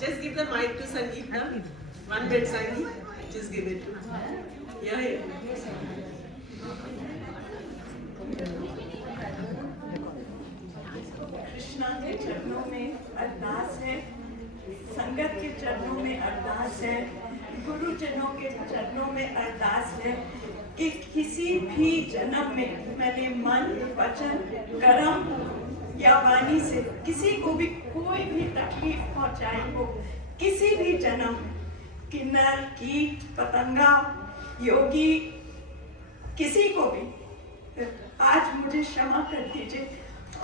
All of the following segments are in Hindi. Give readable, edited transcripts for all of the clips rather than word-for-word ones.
Just give the mic to Sangeet now. One bit, Sangeet. Just give it to her. Yeah, yeah. Krishna के चरणों में अरदास है, संगत के चरणों में अरदास है, गुरुजनों के चरणों में अरदास है कि किसी भी जन्म में मैंने मन, वचन, कर्म या वाणी से किसी को भी कोई भी तकलीफ पहुंचाई हो, किसी भी जन्म में, किन्नर, कीट, पतंगा, योगी, किसी को भी आज मुझे क्षमा कर दीजिए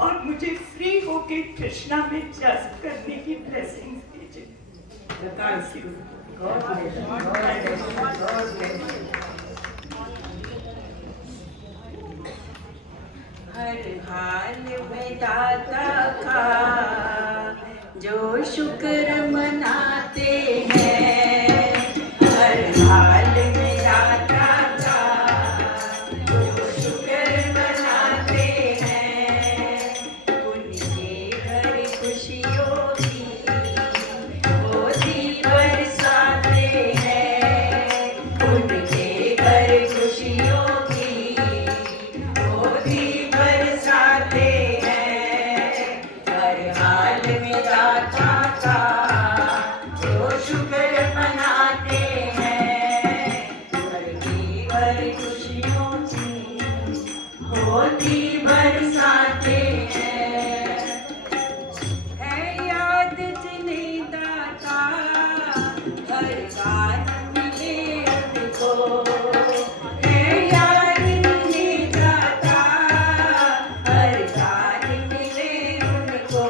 और मुझे फ्री होके कृष्णा में जस्ट करने की ब्लेसिंग दीजिए। हर हाल में दाता का जो शुक्र मनाते हैं, हर हाल में दाता का जो शुक्र मनाते हैं, उनके घर खुशियों की होती बरसाते हैं, उनके घर खुशियों की होती बरसाते हैं, हर हाल में दाता का जो शुक्र मनाते हैं, घर की भर खुशियों की होती बरसाते हैं। है याद जिन्हें दाता हर बात मिले उनको, है याद जिन्हें दाता हर बात मिले उनको,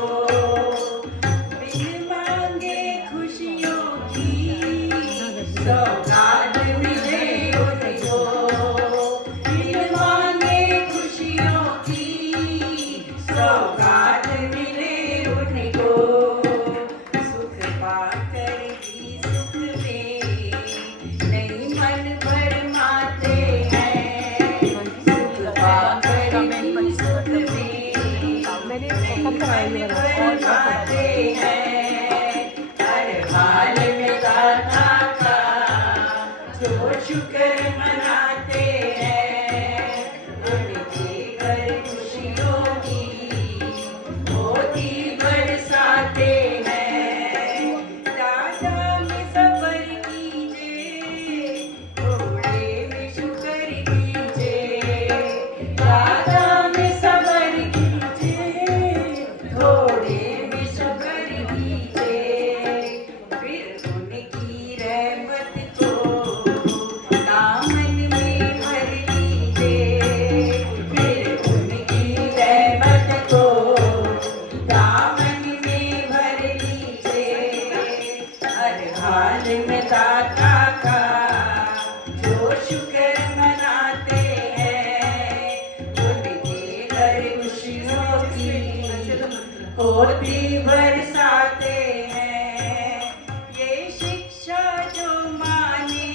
मन भर भाते हैं, हर हाल में दाता का जो शुक्र मनाते हैं, उनके घर खुशियों की मोती बरसाते हैं। दादा में सबर कीजिए, थोड़े में शुक्र कीजिए, दादा में सबर कीजिए, थोड़े में शुक्र कीजिए, फिर उनकी रहमत को दामन में भर लीजिए, फिर उनकी रहमत को दामन में भर लीजिए। हर हाल में दाता का जो शुक्र मनाते हैं, उनके घर खुशियों की होती बरसाते हैं। ये शिक्षा जो माने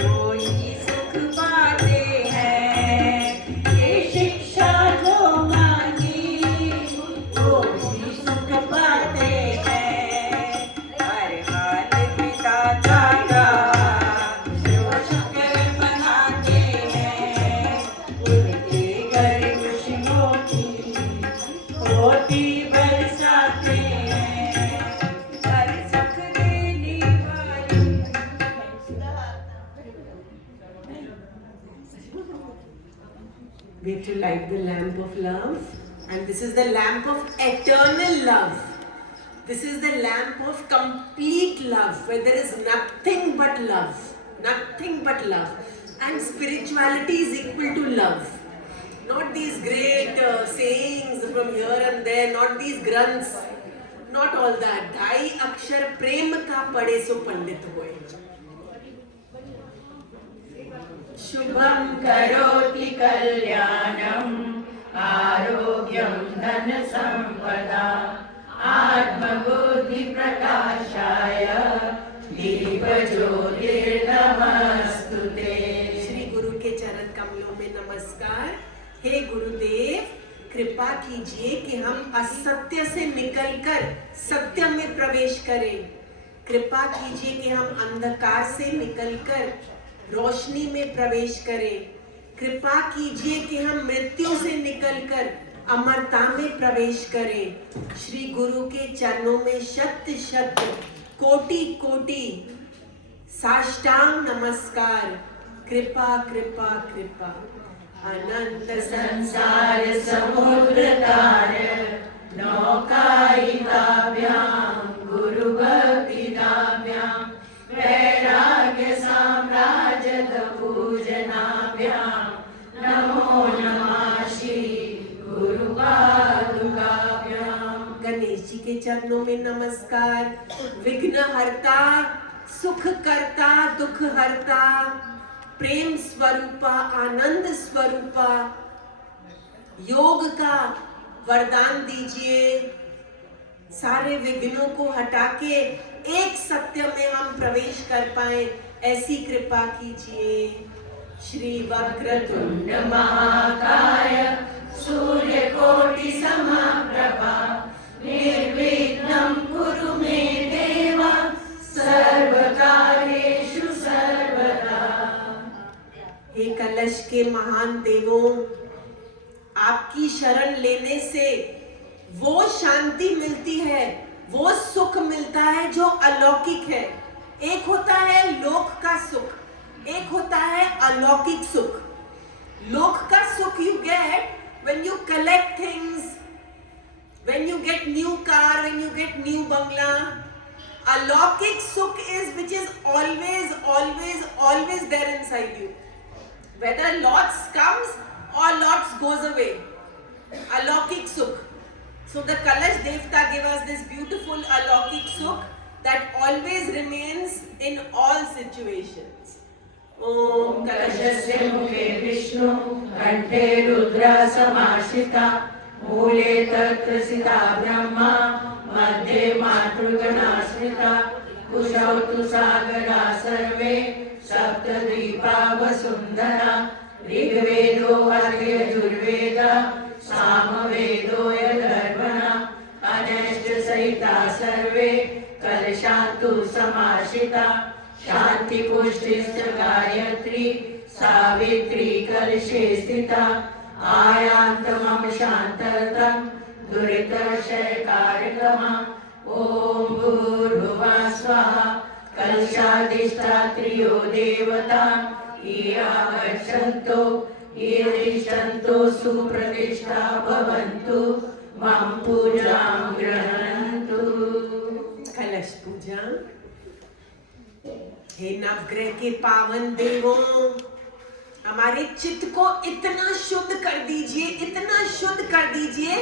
वो ही सुख पाते हैं, ये शिक्षा जो माने वो ही सुख पाते हैं। हर हाल में दाता का जो शुक्र मनाते हैं, उनके घर खुशियों की होती बरसाते हैं। हर सुख देने वाली We have to light the lamp of love, and this is the lamp of eternal love. This is the lamp of complete love, where there is nothing but love, nothing but love, and spirituality is equal to love. Not these great sayings from here and there, not these grunts, not all that. ढाई अक्षर प्रेम का पढ़े सो पंडित होए. शुभं करोति कल्याणं, आरोग्यं धन संपदा, आत्मबुद्धि प्रकाशाय दीपज्योतिर्नमस्तुते। श्री गुरु के चरण कमलों में नमस्कार। हे गुरुदेव, कृपा कीजिए कि हम असत्य से निकलकर सत्य में प्रवेश करें। कृपा कीजिए कि हम अंधकार से निकलकर रोशनी में प्रवेश करें। कृपा कीजिए कि हम मृत्यु से निकलकर अमरता में प्रवेश करें। श्री गुरु के चरणों में शत शत कोटि कोटि साष्टांग नमस्कार। कृपा कृपा कृपा। अनंत संसार समुद्र तार, नौकायिकाभ्यां गुरु भक्तिदाभ्यां, वैराग्य साम्राजत पूजनाभ्यां, नमो नमः श्री गुरु पादुकाभ्यां। गणेश जी के चरणों में नमस्कार। विघ्न हरता, सुख करता, दुख हरता, प्रेम स्वरूपा, आनंद स्वरूपा, योग का वरदान दीजिए। सारे विघ्नों को हटा के एक सत्य में हम प्रवेश कर पाए, ऐसी कृपा कीजिए। श्री वक्रतुंड महाकाय सूर्यकोटि समप्रभा, निर्विघ्नं कुरु मे देव, सर्वकार्येषु सर्वदा। हे कलश के महान देवों, आपकी शरण लेने से वो शांति मिलती है, वो सुख मिलता है जो अलौकिक है। एक होता है लोक का सुख, एक होता है अलौकिक सुख। लोक का सुख you get when you collect things, when you get new car, when you get new bangla. Alokik sukh is which is always, always, always there inside you. Whether lots comes or lots goes away. Alokik sukh. So the Kalash Devta gave us this beautiful alokik sukh that always remains in all situations. Om कलशस्य मुखे विष्णु, कंठे रुद्र समाश्रिता, मूले तत्र सिता ब्रह्मा, मध्ये मातृगणाश्रिता, कुशौ तु सागरा सर्वे, सप्तद्वीपा वसुन्धरा, ऋग्वेदो अथर्वयजुर्वेद, सामवेदो यथर्वणः, धातु समाश्रिता शांति पुष्टिश्च गायत्री सावित्री कलशे स्थिता आयान्तमं शान्तरतं दुरितक्षयकारकमः ॐ भूर्भुवः स्वः कलशाधिष्ठात्रियो देवता ये आगच्छन्तो ये तिष्ठन्तो सुप्रतिष्ठा भवन्तु मां पूजां गृह्णन्तु। कलश पूजा। हे नवग्रह के पावन देवों, हमारे चित्त को इतना शुद्ध कर दीजिए, इतना शुद्ध कर दीजिए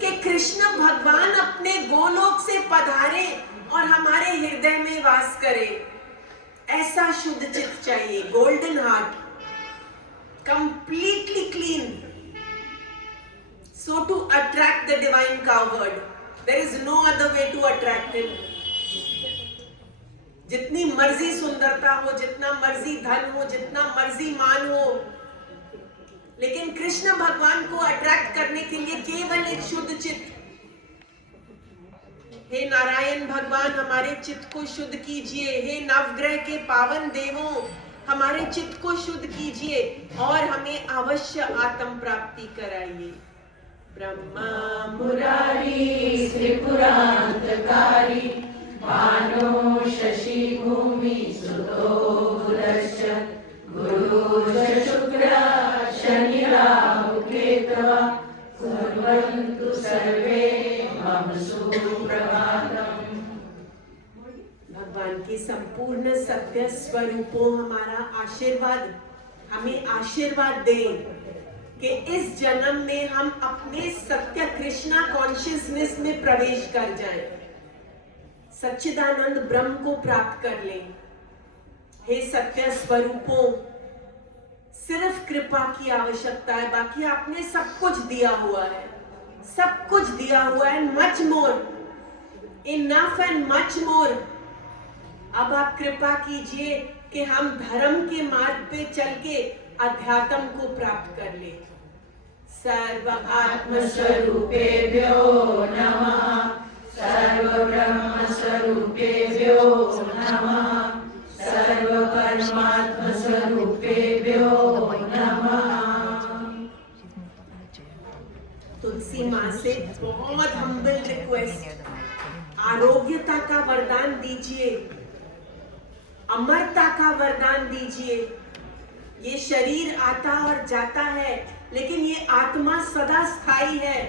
कि कृष्ण भगवान अपने गोलोक से पधारे और हमारे हृदय में वास करे। ऐसा शुद्ध चित्त चाहिए, golden heart, completely clean, so to attract the divine cowherd. There is no other way to attract him. जितनी मर्जी सुंदरता हो, जितना मर्जी धन हो, जितना मर्जी मान हो, लेकिन कृष्ण भगवान को अट्रैक्ट करने के लिए केवल एक शुद्ध चित्त। हे नारायण भगवान, हमारे चित्त को शुद्ध कीजिए। हे नवग्रह के पावन देवों, हमारे चित्त को शुद्ध कीजिए और हमें अवश्य आत्म प्राप्ति कराइए। ब्रह्मा मुरारी त्रिपुरांतकारी भानो शशि भूमि सुतो बुधश्च गुरुश्च शुक्र शनि राहु केतवः कुर्वन्तु सर्वे मम सुप्रभातम्। भगवान के संपूर्ण सत्य स्वरूपों हमारा आशीर्वाद, हमें आशीर्वाद दें कि इस जन्म में हम अपने सत्य कृष्णा कॉन्शियसनेस में प्रवेश कर जाएं, सच्चिदानंद ब्रह्म को प्राप्त कर लें। हे सत्य स्वरूपों, सिर्फ कृपा की आवश्यकता है, बाकी आपने सब कुछ दिया हुआ है, सब कुछ दिया हुआ है, much more, enough and much more. अब आप कृपा कीजिए कि हम धर्म के मार्ग पे चल के अध्यात्म को प्राप्त कर ले। सर्व आत्म स्वरूपेभ्यो नमः, सर्व ब्रह्म स्वरूपेभ्यो नमः, सर्व परमात्म स्वरूपेभ्यो नमः। तुलसी माँ से बहुत हम्बल रिक्वेस्ट, आरोग्यता का वरदान दीजिए, अमरता का वरदान दीजिए। ये शरीर आता और जाता है, लेकिन ये आत्मा सदा स्थायी है।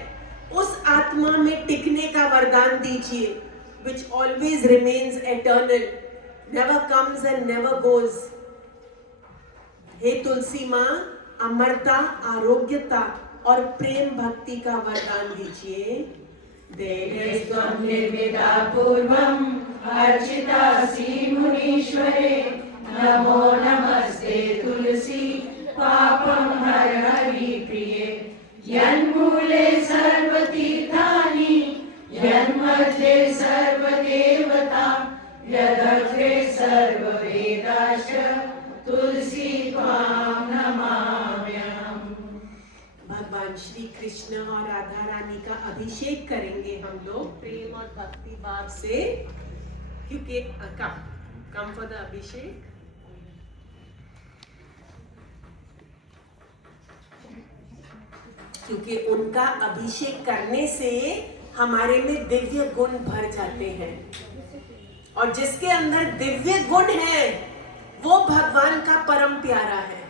उस आत्मा में टिकने का वरदान दीजिए, which always remains eternal, never comes and never goes. हे तुलसी माँ, अमरता, आरोग्यता और प्रेम भक्ति का वरदान दीजिए। देवे त्वं निर्मिता पूर्वम् अर्चितासि मुनीश्वरे, नमो नमस्ते तुलसी पापं हर हरि प्रिये। यन्मूले सर्वतीर्थानि यन्मध्ये सर्वदेवता यदग्रे सर्ववेदाश्च तुलसी त्वां नमाम्यहम्। भगवान श्री कृष्ण और राधा रानी का अभिषेक करेंगे हम लोग प्रेम और भक्ति भाव से, क्योंकि कम फॉर द अभिषेक। क्योंकि उनका अभिषेक करने से हमारे में दिव्य गुण भर जाते हैं, और जिसके अंदर दिव्य गुण है वो भगवान का परम प्यारा है।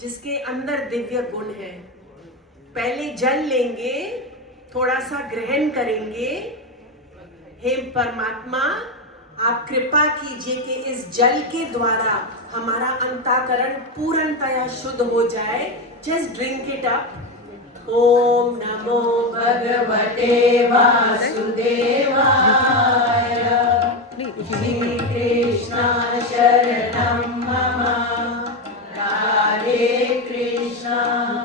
जिसके अंदर दिव्य गुण है, पहले जल लेंगे, थोड़ा सा ग्रहण करेंगे। हे परमात्मा, आप कृपा कीजिए कि इस जल के द्वारा हमारा अंतःकरण पूर्णतया शुद्ध हो जाए। Just drink it up. ओम नमो भगवते वासुदेवाय, श्री कृष्ण शरणं मम, राधे कृष्ण।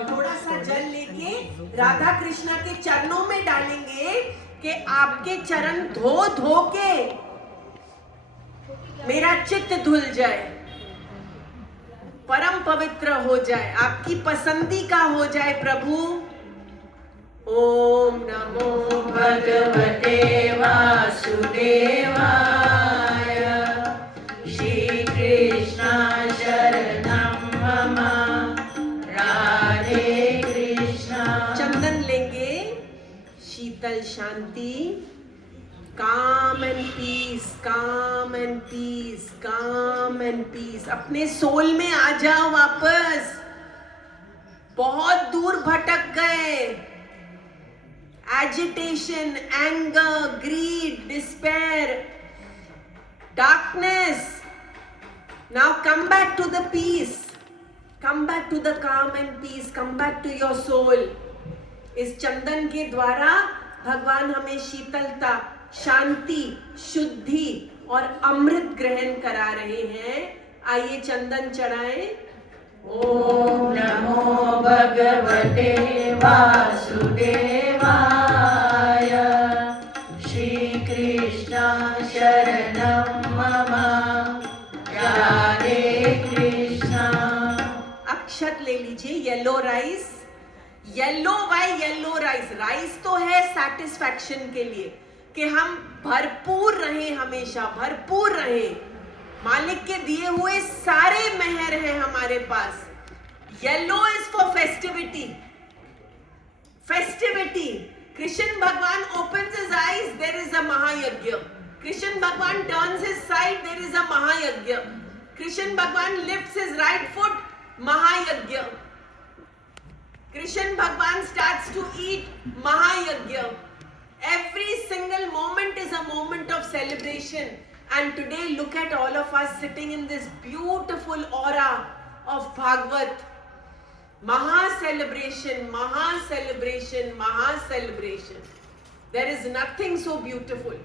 थोड़ा सा जल लेके राधा कृष्णा के चरणों में डालेंगे कि आपके चरण धो धो के मेरा चित्त धुल जाए, परम पवित्र हो जाए, आपकी पसंदी का हो जाए प्रभु। ओम नमो भगवते वासुदेवाय, शीतल शांति, calm and peace, calm and peace, calm and peace. अपने सोल में आ जाओ वापस, बहुत दूर भटक गए। Agitation, anger, greed, despair, darkness. Now come back to the peace, come back to the calm and peace, come back to your soul. इस चंदन के द्वारा भगवान हमें शीतलता, शांति, शुद्धि और अमृत ग्रहण करा रहे हैं। आइए चंदन चढ़ाएं। ओम नमो भगवते वासुदेवाय, श्री कृष्ण शरणं मम, राधे कृष्ण। अक्षत ले लीजिए। Yellow rice, yellow why yellow rice. Rice तो है सेटिस्फैक्शन के लिए कि हम भरपूर रहें, हमेशा भरपूर रहें। मालिक के दिए हुए सारे मेहर हैं हमारे पास। Yellow is for festivity, festivity. Krishna Bhagwan opens his eyes, there is a महायज्ञ। कृष्ण भगवान turns his side, there is a महायज्ञ। कृष्ण भगवान lifts his right foot, महायज्ञ। कृष्ण भगवान starts to eat, महायज्ञ। Every single moment is a moment of celebration. And today look at all of us sitting in this beautiful aura of Bhagavad. Maha celebration, Maha celebration, Maha celebration. There is nothing so beautiful.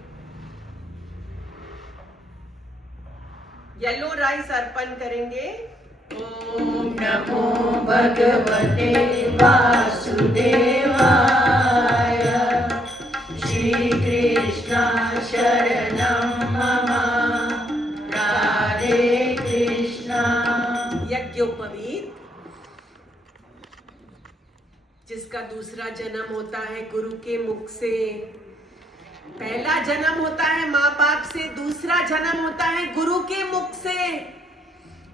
Yellow rice अर्पण करेंगे। ओम नमो भगवते वासुदेवाय, श्री कृष्ण शरणं मम, राधे कृष्ण। यज्ञोपवीत, जिसका दूसरा जन्म होता है गुरु के मुख से। पहला जन्म होता है माँ बाप से, दूसरा जन्म होता है गुरु के मुख से।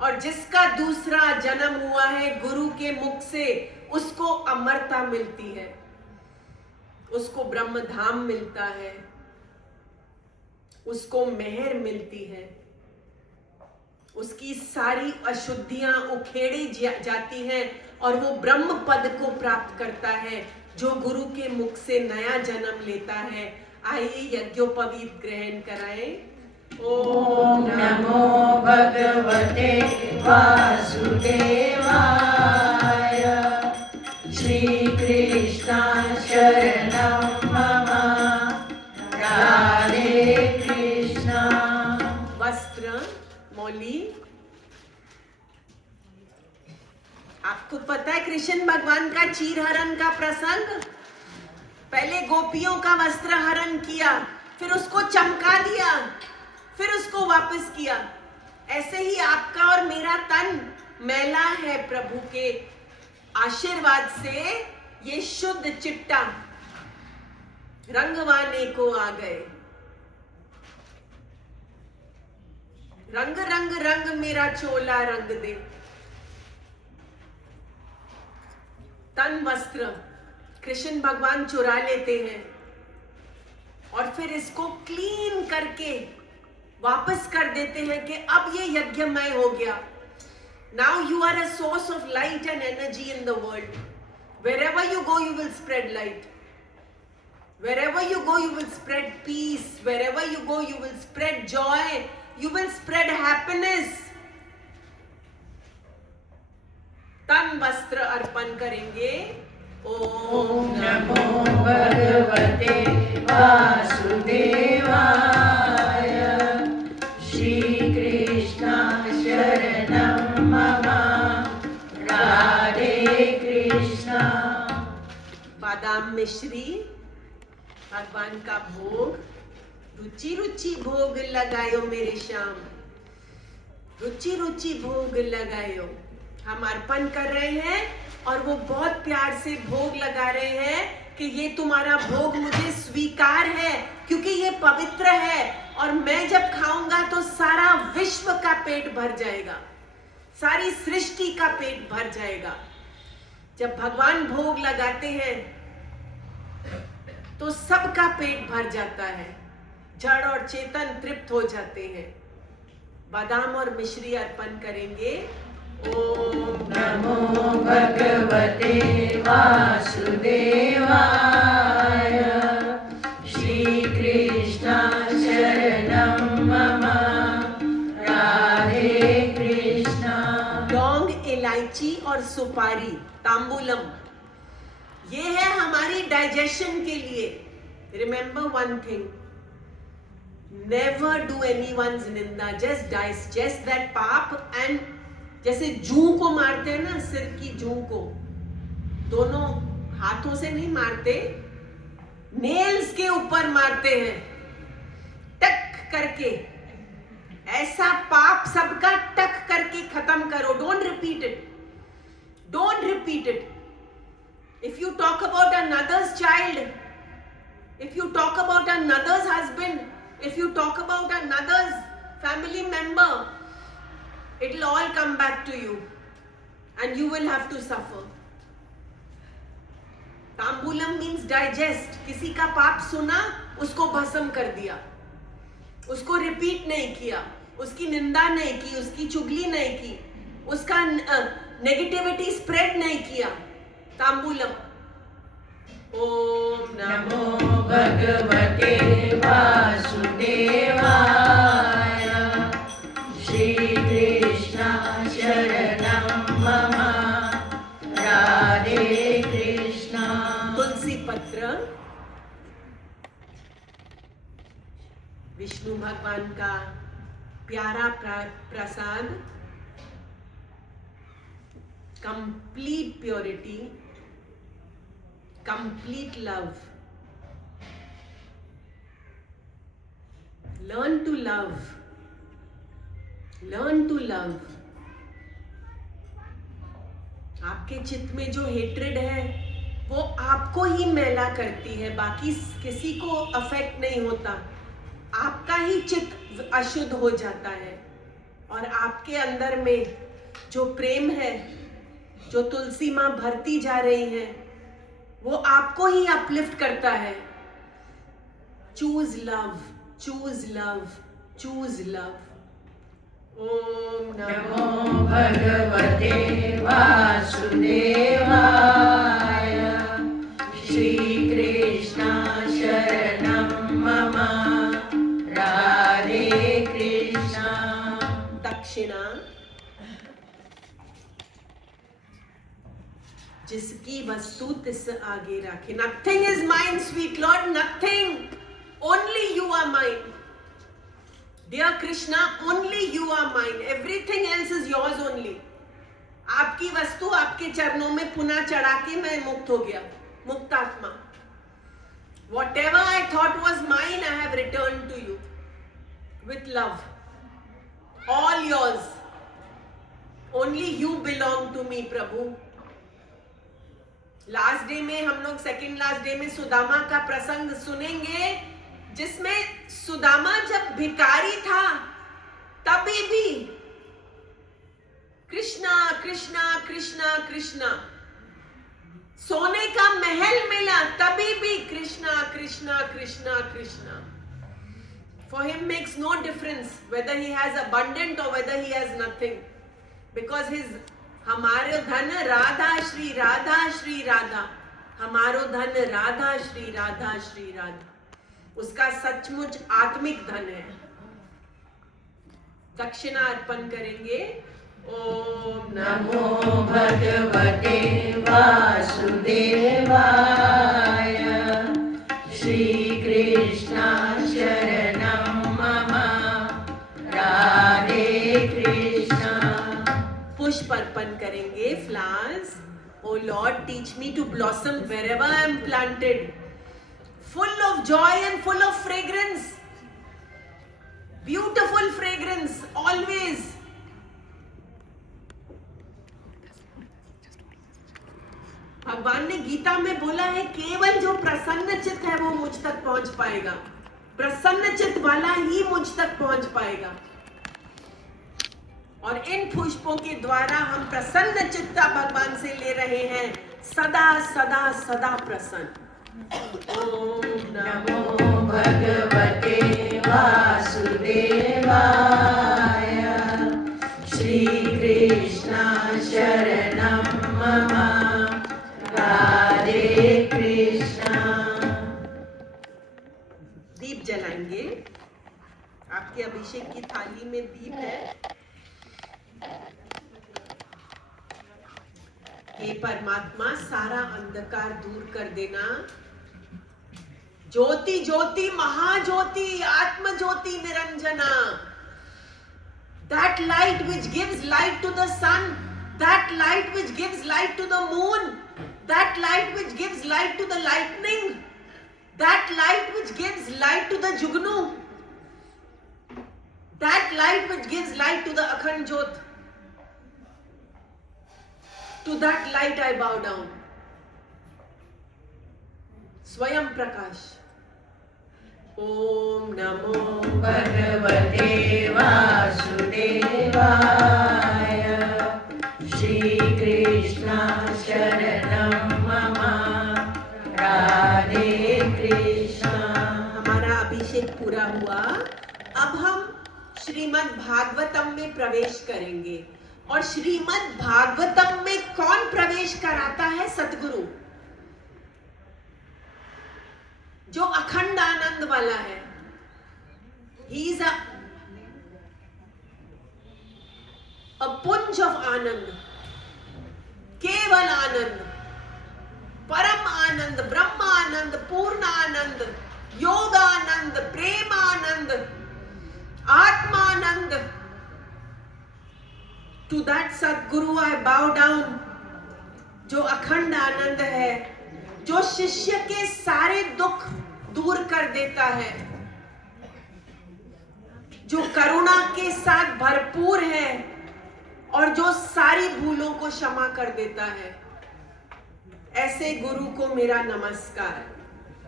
और जिसका दूसरा जन्म हुआ है गुरु के मुख से, उसको अमरता मिलती है, उसको ब्रह्म धाम मिलता है, उसको मेहर मिलती है, उसकी सारी अशुद्धियां उखेड़ी जाती हैं और वो ब्रह्म पद को प्राप्त करता है जो गुरु के मुख से नया जन्म लेता है। आइए यज्ञोपवीत ग्रहण कराएं। ओम नमो भगवते वासुदेवाय, श्री कृष्ण शरणं मम, राधे कृष्ण। वस्त्र, मौली। आपको पता है कृष्ण भगवान का चीरहरण का प्रसंग? पहले गोपियों का वस्त्र हरण किया, फिर उसको चमका दिया, फिर उसको वापस किया। ऐसे ही आपका और मेरा तन मैला है, प्रभु के आशीर्वाद से ये शुद्ध चिट्टा रंगवाने को आ गए। रंग रंग रंग मेरा चोला रंग दे। तन वस्त्र कृष्ण भगवान चुरा लेते हैं और फिर इसको क्लीन करके वापस कर देते हैं कि अब ये यज्ञमय हो गया। Now you are a source of light and energy in the world. Wherever you go, you will spread light. Wherever you go, you will spread peace. Wherever you go, you will spread joy. You will spread happiness. तन वस्त्र अर्पण करेंगे। ओम नमो भगवते वासुदेवाय, श्री कृष्ण शरणं मम, राधे कृष्ण। बादाम मिश्री भगवान का भोग, रुचि रुचि भोग लगायो मेरे श्याम, रुचि रुचि भोग लगायो। हम अर्पण कर रहे हैं और वो बहुत प्यार से भोग लगा रहे हैं कि ये तुम्हारा भोग मुझे स्वीकार है, क्योंकि ये पवित्र है और मैं जब खाऊंगा तो सारा विश्व का पेट भर जाएगा, सारी सृष्टि का पेट भर जाएगा। जब भगवान भोग लगाते हैं तो सबका पेट भर जाता है, जड़ और चेतन तृप्त हो जाते हैं। बादाम और मिश्री अर्पण करेंगे। ओम नमो भगवते वासुदेवाय। श्री कृष्ण शरणं मम। राधे कृष्ण। लौंग, इलायची और सुपारी, तांबूलम, ये है हमारी डाइजेशन के लिए। Remember one thing, never do anyone's निंदा, जस्ट डाइजेस्ट दैट पाप। एंड जैसे जूं को मारते हैं ना, सिर की जूं को दोनों हाथों से नहीं मारते, नेल्स के ऊपर मारते हैं, टक करके। ऐसा पाप सबका टक करके खत्म करो। Don't repeat it, don't repeat it. If you talk about another's child, if you talk about another's husband, if you talk about another's family member, it will all come back to you and you will have to suffer. Tambulam means digest. किसी का पाप सुना, उसको भस्म कर दिया, उसको रिपीट नहीं किया, उसकी निंदा नहीं की, उसकी चुगली नहीं की, उसका नेगेटिविटी स्प्रेड नहीं किया। तांबूलम। ओम नमो भगवते वासुदेवाय। श्री कृष्ण शरणं मम। राधे कृष्ण। तुलसी पत्र, विष्णु भगवान का प्यारा प्रसाद, complete purity, complete love. Learn to love. Learn to love. आपके चित्त में जो हेट्रेड है वो आपको ही मैला करती है, बाकी किसी को अफेक्ट नहीं होता। आपका ही चित्त अशुद्ध हो जाता है और आपके अंदर में जो प्रेम है, जो तुलसी माँ भरती जा रही है, वो आपको ही अपलिफ्ट करता है। Choose love, choose love, choose love. ओम नमो भगवते वासुदेवाय। श्री कृष्ण शरणं मम। राधे कृष्ण। दक्षिणा, जिसकी वस्तु तिस आगे रखे। Nothing is mine sweet lord, nothing, only you are mine. Dear Krishna, only you are mine, everything else is yours only. आपकी वस्तु आपके चरणों में पुनः चढ़ा के मैं मुक्त हो गया, मुक्त आत्मा। Whatever I thought was mine, I have returned to you with love. All yours. Only you belong to me, Prabhu. Last day में हम लोग, सेकेंड लास्ट डे में सुदामा का प्रसंग सुनेंगे, जिसमें सुदामा जब भिखारी था तभी भी कृष्णा कृष्णा कृष्णा कृष्णा, सोने का महल मिला तभी भी Krishna Krishna Krishna Krishna. For him makes no difference whether he has abundant or whether he has nothing, because his हमारो धन राधा श्री राधा श्री राधा, हमारो धन राधा श्री राधा श्री राधा। उसका सचमुच आत्मिक धन है। दक्षिणा अर्पण करेंगे। ओम नमो भगवते वासुदेवाय। श्री कृष्ण शरणं मम। राधे कृष्ण। पुष्प अर्पण करेंगे, flowers. O lord, teach me to blossom wherever I am planted, full of joy and full of fragrance, beautiful fragrance always. भगवान ने गीता में बोला है, केवल जो प्रसन्न चित्त है वो मुझ तक पहुंच पाएगा। प्रसन्न चित्त वाला ही मुझ तक पहुंच पाएगा। और इन पुष्पों के द्वारा हम प्रसन्न चित्ता भगवान से ले रहे हैं, सदा सदा सदा प्रसन्न। ओम भगवते वासुदेवाय। श्री कृष्ण शरणं मम। राधे कृष्ण। दीप जलाएंगे। आपके अभिषेक की थाली में दीप है। हे परमात्मा, सारा अंधकार दूर कर देना। ज्योति ज्योति महाज्योति आत्म ज्योति Niranjana, that light which gives light to the sun, that light which gives light to the moon, that light which gives light to the lightning, that light which gives light to the jugnu, that light which gives light to the akhand jyot, to that light I bow down. Swayam Prakash. Om Namo भगवते वासुदेवाय। श्री कृष्ण शरणं मम। राधे कृष्ण। हमारा अभिषेक पूरा हुआ। अब हम श्रीमद् भागवतम में प्रवेश करेंगे। और श्रीमद् भागवतम में कौन प्रवेश कराता है? सतगुरु, जो अखंड आनंद वाला है। ही इज अ पुंज ऑफ आनंद, केवल आनंद, परम आनंद, ब्रह्म आनंद, पूर्ण आनंद, योग आनंद, प्रेम आनंद, आत्मानंद। To that Sadhguru I bow down, जो अखंड आनंद है, जो शिष्य के सारे दुख दूर कर देता है, जो करुणा के साथ भरपूर है और जो सारी भूलों को क्षमा कर देता है। ऐसे गुरु को मेरा नमस्कार।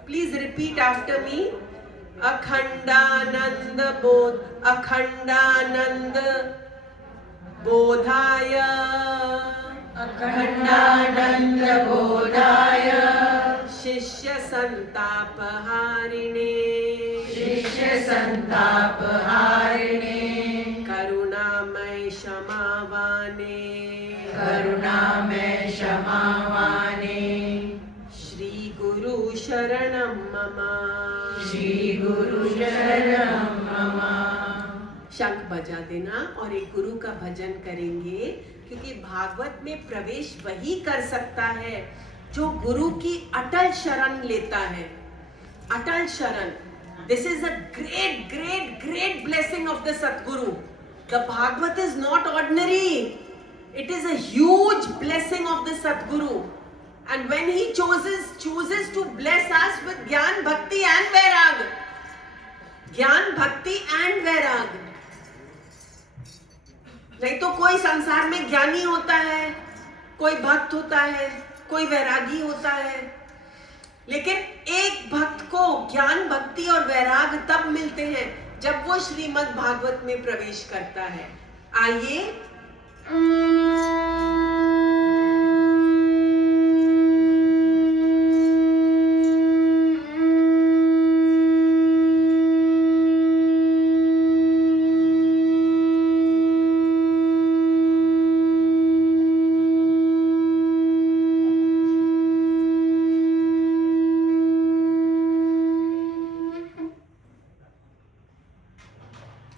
Please repeat after me. Akhandanand बोध, अखंडानंद बोधाय, अखंडानंद बोधाय। शिष्य संतापहारिणे, शिष्य संतापहारिणे। करुणामय क्षमावाने, करुणामय क्षमावाने। श्री गुरु शरणं मम। श्री गुरु शरणं मम। शंख बजा देना और एक गुरु का भजन करेंगे, क्योंकि भागवत में प्रवेश वही कर सकता है जो गुरु की अटल शरण लेता है। अटल शरण, this is a great great great blessing of the Satguru. The Bhagavat is not ordinary, it is a huge blessing of the Satguru. And when he chooses to bless us with ज्ञान भक्ति एंड वैराग, ज्ञान भक्ति एंड वैराग। नहीं तो कोई संसार में ज्ञानी होता है, कोई भक्त होता है, कोई वैरागी होता है, लेकिन एक भक्त को ज्ञान भक्ति और वैराग तब मिलते हैं जब वो श्रीमद् भागवत में प्रवेश करता है। आइए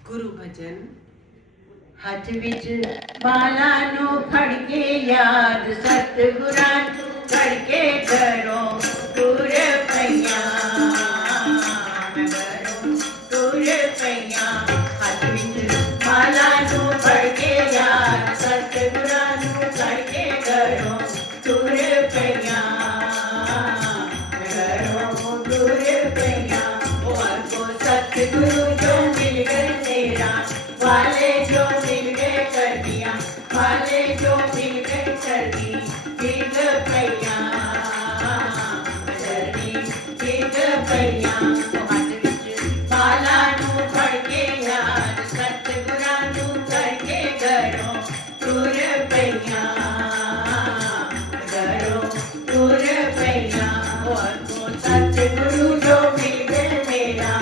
गुरु भजन। हथ विच माला नु फड़के याद सतगुरां नू फड़के करो टुर पैया, करो टुर पैया। हथ विच माला नु फड़के याद सतगुरां नू फड़के करो टुर पैया, करो टुर पैया। और को सतगुरु जो मिल गए तेरा, वाले जो मिल गए कर दिया, वाले जो मिल गए कर दी गिग पैया, गिग पैया। हाथ विच माला नू फड़के याद सतगुरां नू करके करो टुर पैया, करो टुर पैया। और को सतगुरु जो मिल गए मेरा,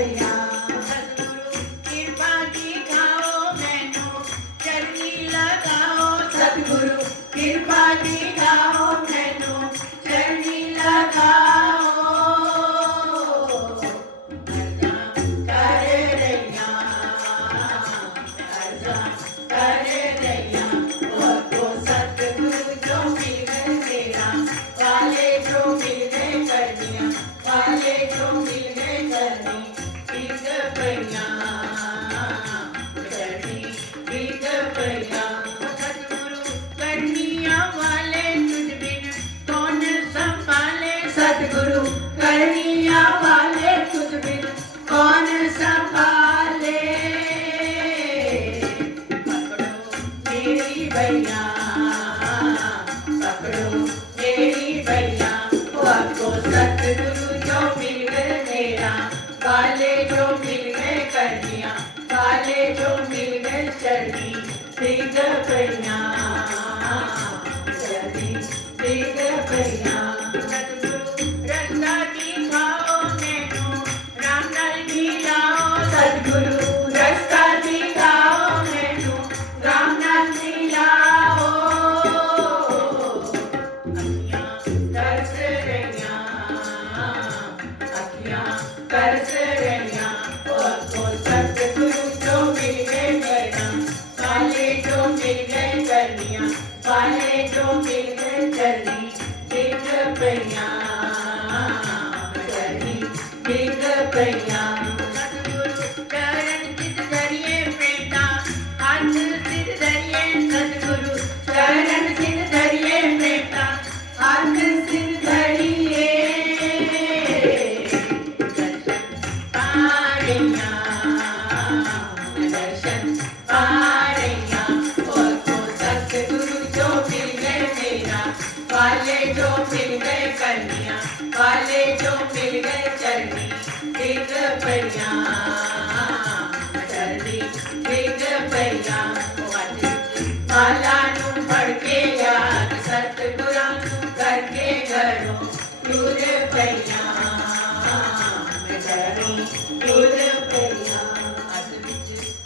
रैया सतगुरु कृपा दिखाओ मैनू चरनी लगाओ सतगुरु कृपा दिखाओ मैनू चरनी लगाओ कर रैया कर रैया को सतगुरु जो मिल गए मेरा वाले जो मिल गए करनिया वाले जो मिल गए करनी ठीक पैया करनी ठीक पैया सतगुरु करनिया वाले तुझ बिन कौन संभाले सतगुरु करनिया वाले तुझ बिन कौन संभाले पकड़ो मेरी भैया पकड़ो मेरी भैया आपको सतगुरु जो मिल गए मेरा वाले जो मिल गए करनिया वाले जो मिल गए चढ़ी ठीक पैया चढ़ी ठीक पैया सतगुरु रास्ता दिखाओ मैनू राम नाल मिलाओ सतगुरु रास्ता दिखाओ मैनू राम नाल मिलाओ अखियां तरस रैया को सतगुरु जो मिल गए मेरा वाले जो मिल गए करनिया वाले जो मिल गए चढ़ी ठीक पैया चढ़ी ठीक पैया सतगुरु चरण चित धरिए बेटा हाथ सिर धरिए सतगुरु चरण चित धरिए बेटा हाथ सिर धरिए दर्शन पारैया को सतगुरु जो मिल गए मेरा वाले जो मिल गए करनिया वाले जो मिल गए चरनी ठीक पैया चरनी ठीक पैया माला नू फड़ के याद सतगुरा नू करके घरों दूर पैया घरों दूर पैया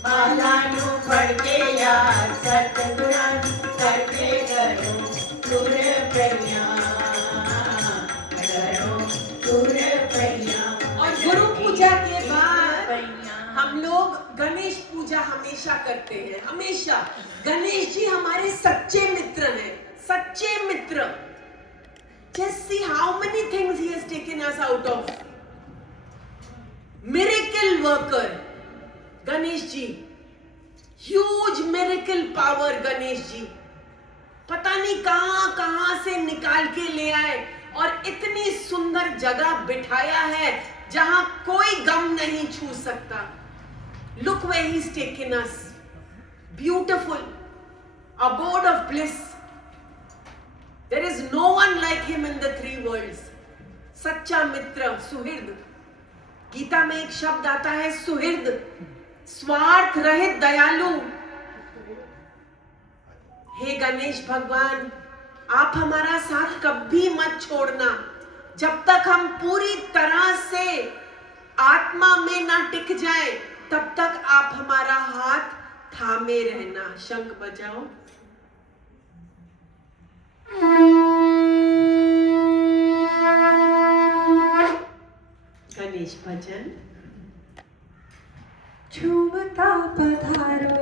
माला नू फड़ के याद सतगुरा नू करके घरों दूर पैया घरों दूर पैया और गुरु पूजा के बाद हम लोग गणेश पूजा हमेशा करते हैं, हमेशा। गणेश जी हमारे सच्चे मित्र हैं, सच्चे मित्र। Just see how many things he has taken us out of. Miracle worker, Ganesh ji. Huge miracle power, Ganesh ji. पता नहीं कहां से निकाल के ले आए और इतनी सुंदर जगह बिठाया है जहां कोई गम नहीं छू सकता। Look where he's taken us. Beautiful. Abode of bliss. There is no one like him in the three worlds. सच्चा मित्र, सुहृद। गीता में एक शब्द आता है सुहृद, स्वार्थ रहित दयालु। हे गणेश भगवान, आप हमारा साथ कभी मत छोड़ना। जब तक हम पूरी तरह से आत्मा में ना टिक जाए तब तक आप हमारा हाथ थामे रहना। शंख बजाओ। गणेश भजन। झूमता पधारो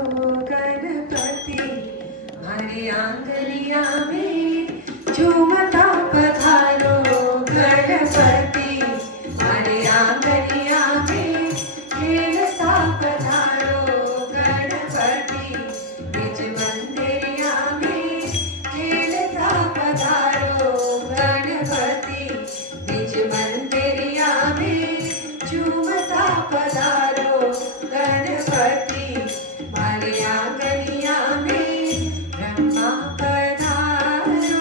गणपति हमारी आंगलिया में, झूमता पधारो गणपति हमारी आंगलिया में, खेलता पधारो गणपति निज मंदिरिया में, खेलता पधारो गणपति निज मंदिरिया में, झूमता पधारो गणपति हमारे आंगलिया में, ब्रह्मा पधारो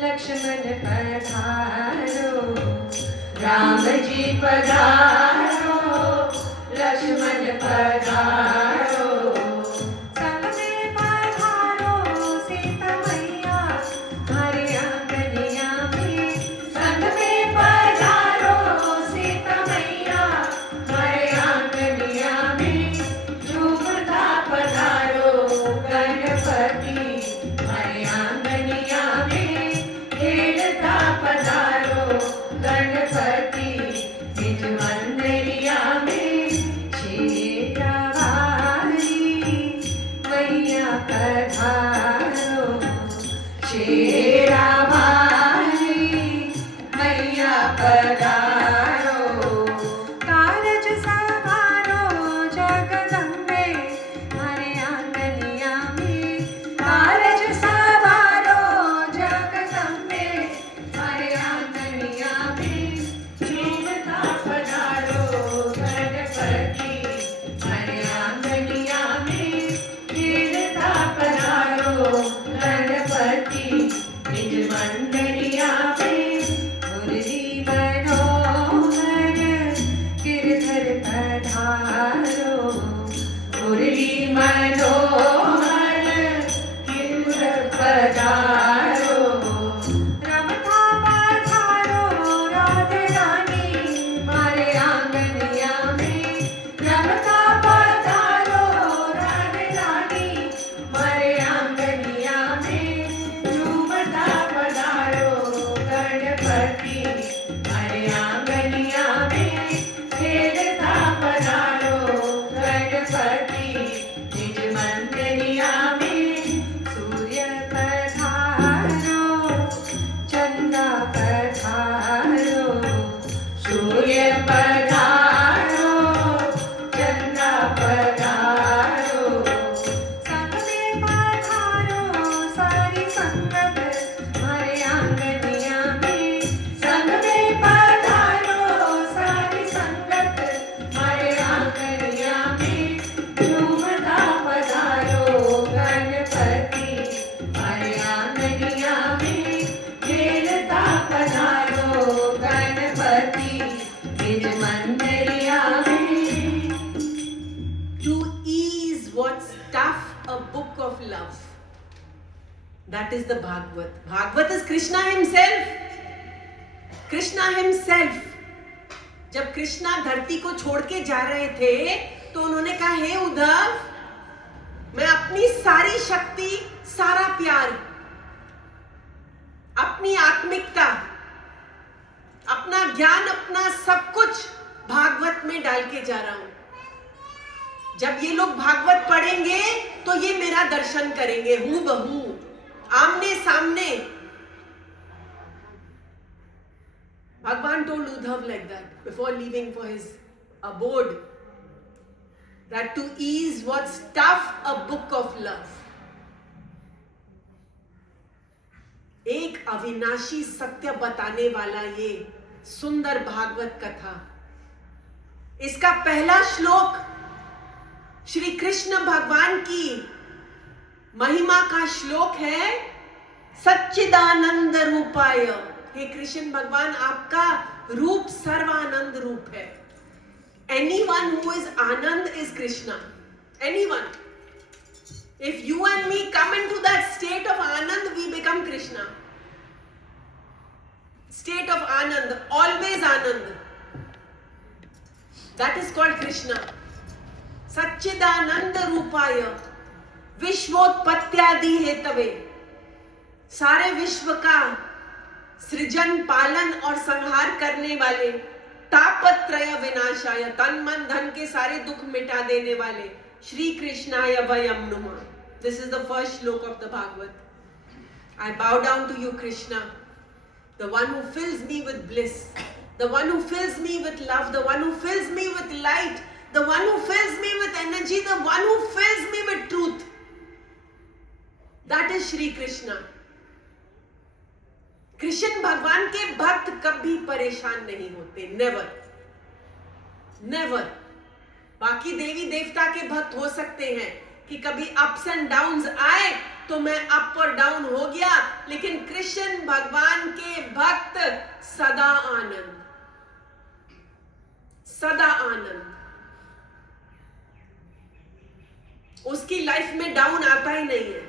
लक्ष्मण पधारो, राम जी पधारो, लक्ष्मण पधारो, संग में पधारो सीता मैया हमारे आंगनिया में, संग में पधारो सीता मैया हमारे आंगनिया में, झूमता पधारो गणपति हमारे आंगनिया में, खेलता पधारो गणपति निज मंदिरिया में, शेरा वाली मैया पधारो, शेरा वाली मैया पधारो, कारज सवारो जगदम्बे हमारे आंगनिया में, कारज सवारो जगदम्बे हमारे आंगनिया में, झूमता पधारो गणपति हमारे आंगनिया में, खेलता पधारो गणपति निज मंदिरिया में, मुरली मनोहर गिरधर पधारो, मुरली मनोहर गिरधर पधारो, रमता पधारो राधे रानी हमारे आंगनिया में, रमता पधारो राधे रानी हमारे आंगनिया में, झूमता पधारो गणपति हमारे आंगनिया में, खेलता पधारो गणपति निज मंदिरिया में, सूर्य पधारो चंदा पधारो, सूर्य पधारो चंदा पधारो, संग में पधारो सारी संगत हमारे आंगनिया में, संग में पधारो सारी संगत हमारे आंगनिया में, झूमता पधारो गणपति हमारे आंगनिया में, खेलता पधारो गणपति निज मंदिरिया में। To ease what's tough, a book of love. That is the Bhagavad. Bhagavad is Krishna himself. Krishna himself. जब कृष्णा धरती को छोड़ के जा रहे थे तो उन्होंने कहा, हे उद्धव, मैं अपनी सारी शक्ति, सारा प्यार, अपनी आत्मिकता, अपना ज्ञान, अपना सब कुछ भागवत में डाल के जा रहा हूं। जब ये लोग भागवत पढ़ेंगे तो ये मेरा दर्शन करेंगे हूबहू, आमने सामने। Bhagwan told Uddhav like that before leaving for his abode, that to ease what's tough, a book of love. एक अविनाशी सत्य बताने वाला ये सुंदर भागवत कथा, इसका पहला श्लोक श्री कृष्ण भगवान की महिमा का श्लोक है, सच्चिदानंद रूपाय। हे कृष्ण भगवान, आपका रूप सर्वानंद रूप है। Anyone who is Anand is Krishna. Anyone. If you and me come into that state of Anand, we become Krishna. State of Anand, always Anand. That is called Krishna. सच्चिदानंद रूपाय विश्वोत्पत्त्यादि हेतवे, सारे विश्व का सृजन, पालन और संहार करने वाले, तापत्रय विनाशाय, तन मन धन के सारे दुख मिटा देने वाले, श्री कृष्णाय वयम नुमः. This is the first श्लोक of the Bhagavad. I bow down to you, Krishna, the one who fills me with bliss, the one who fills me with love, the one who fills me with light, the one who fills me with energy, the one who fills me with truth. That is Shri Krishna. Krishna भगवान के भक्त कभी परेशान नहीं होते, नेवर नेवर. बाकी देवी देवता के भक्त हो सकते हैं कि कभी अप्स एंड डाउन्स आए तो मैं अप और डाउन हो गया, लेकिन कृष्ण कंडीशन भगवान के भक्त सदा आनंद, सदा आनंद। उसकी लाइफ में डाउन आता ही नहीं है।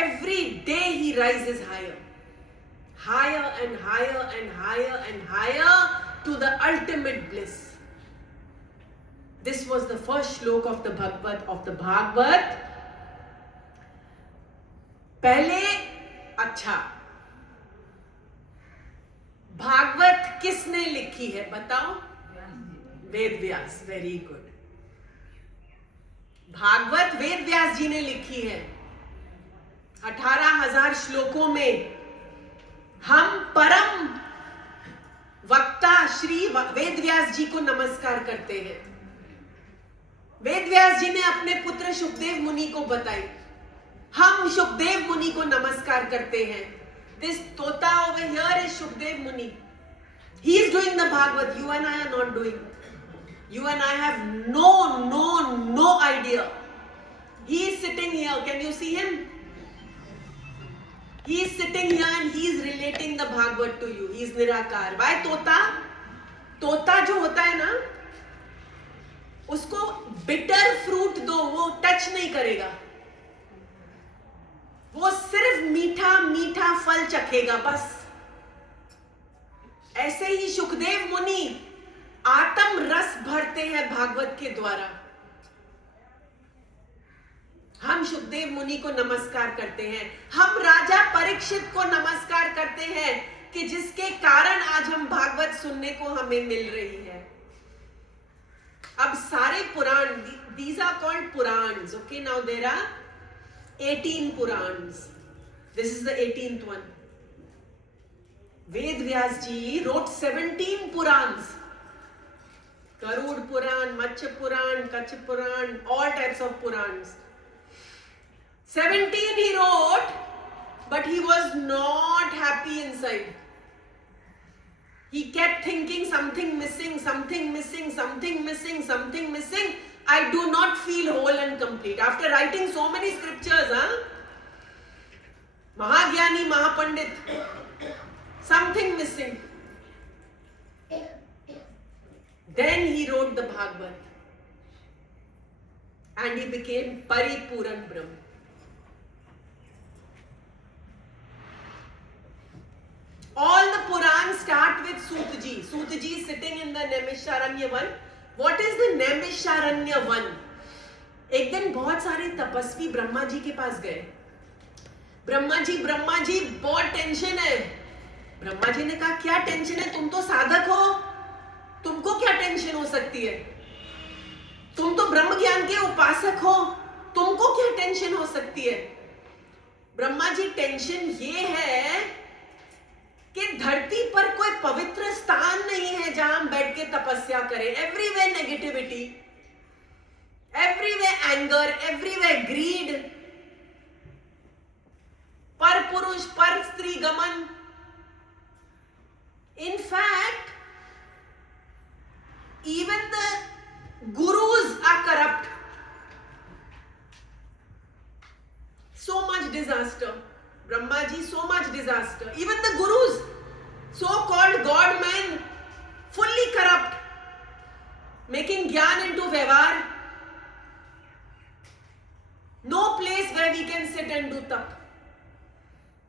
Every day he rises higher, higher and higher and higher and higher to the ultimate bliss. This was the first shloka of the Bhagavat. पहले अच्छा, भागवत किसने लिखी है बताओ? वेद व्यास। Very good. भागवत वेद व्यास जी ने लिखी है। 18,000 श्लोकों में हम परम वक्ता श्री वेद व्यास जी को नमस्कार करते हैं। वेद व्यास जी ने अपने पुत्र सुखदेव मुनि को बताई, हम सुखदेव मुनि को नमस्कार करते हैं। दिस तोता over here is Shukdev Muni. He is doing the Bhagavad. You and I are not doing. You and I have no idea. He is sitting here. Can you see him? He is sitting here and he is relating the Bhagavad to you. He is Nirakar. Why तोता? तोता जो होता है ना, उसको बिटर फ्रूट दो, वो टच नहीं करेगा। वो सिर्फ मीठा मीठा फल चखेगा बस। ऐसे ही सुखदेव मुनि आत्म रस भरते हैं भागवत के द्वारा। हम सुखदेव मुनि को नमस्कार करते हैं। हम राजा परीक्षित को नमस्कार करते हैं कि जिसके कारण आज हम भागवत सुनने को हमें मिल रही है। अब सारे पुराण, these are called Purans. Okay, now there are 18 Purans. This is the 18th one. Ved Vyas ji wrote 17 Purans. Garud Puran, Matsya Puran, Kach Puran, all types of Purans. 17 he wrote, but he was not happy inside. He kept thinking something missing, something missing, something missing, something missing. I do not feel whole and complete. After writing so many scriptures, Mahagyani, Mahapandit, something missing. Then he wrote the Bhagavad. And he became Paripuran Brahm. All the Purans start with Sutaji. Sutaji is sitting in the Naimisharanya Van. What is the Naimisharanya Van? एक दिन बहुत सारे तपस्वी ब्रह्मा जी के पास गए। ब्रह्मा जी बहुत टेंशन है। ब्रह्मा जी ने कहा क्या टेंशन है? तुम तो साधक हो, तुमको क्या टेंशन हो सकती है? तुम तो ब्रह्म ज्ञान के उपासक हो, तुमको क्या टेंशन हो सकती है? ब्रह्मा जी टेंशन ये है कि धरती पर कोई पवित्र स्थान नहीं है जहां हम बैठ के तपस्या करें। Everywhere negativity, everywhere anger, everywhere greed, पर पुरुष पर स्त्री गमन। In fact, even the gurus are corrupt. So much disaster. Brahma ji, so much disaster. Even the gurus, so-called God men, fully corrupt, making gyan into vyavhar. No place where we can sit and do tap.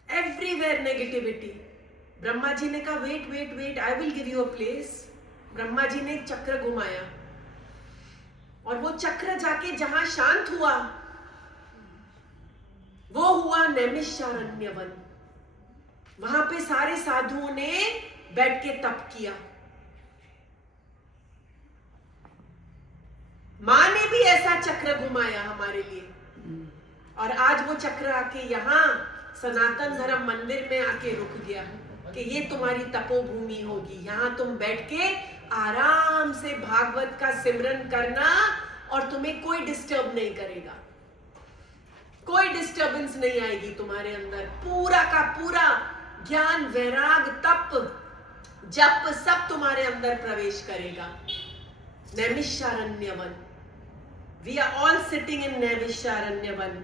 Everywhere negativity. Brahma ji ने कहा wait wait wait, I will give you a place. Brahma ji ने एक चक्र घुमाया और वो चक्र जाके जहां शांत हुआ वो हुआ नैमिषारण्य वन। वहां पे सारे साधुओं ने बैठ के तप किया। मां ने भी ऐसा चक्र घुमाया हमारे लिए और आज वो चक्र आके यहां सनातन धर्म मंदिर में आके रुक गया कि ये तुम्हारी तपोभूमि होगी। यहां तुम बैठ के आराम से भागवत का सिमरन करना और तुम्हें कोई डिस्टर्ब नहीं करेगा, कोई डिस्टर्बेंस नहीं आएगी तुम्हारे अंदर। पूरा का पूरा ज्ञान, वैराग, तप, जप सब तुम्हारे अंदर प्रवेश करेगा। नैमिषारण्य वन। We are all sitting in Naimisharanya वन।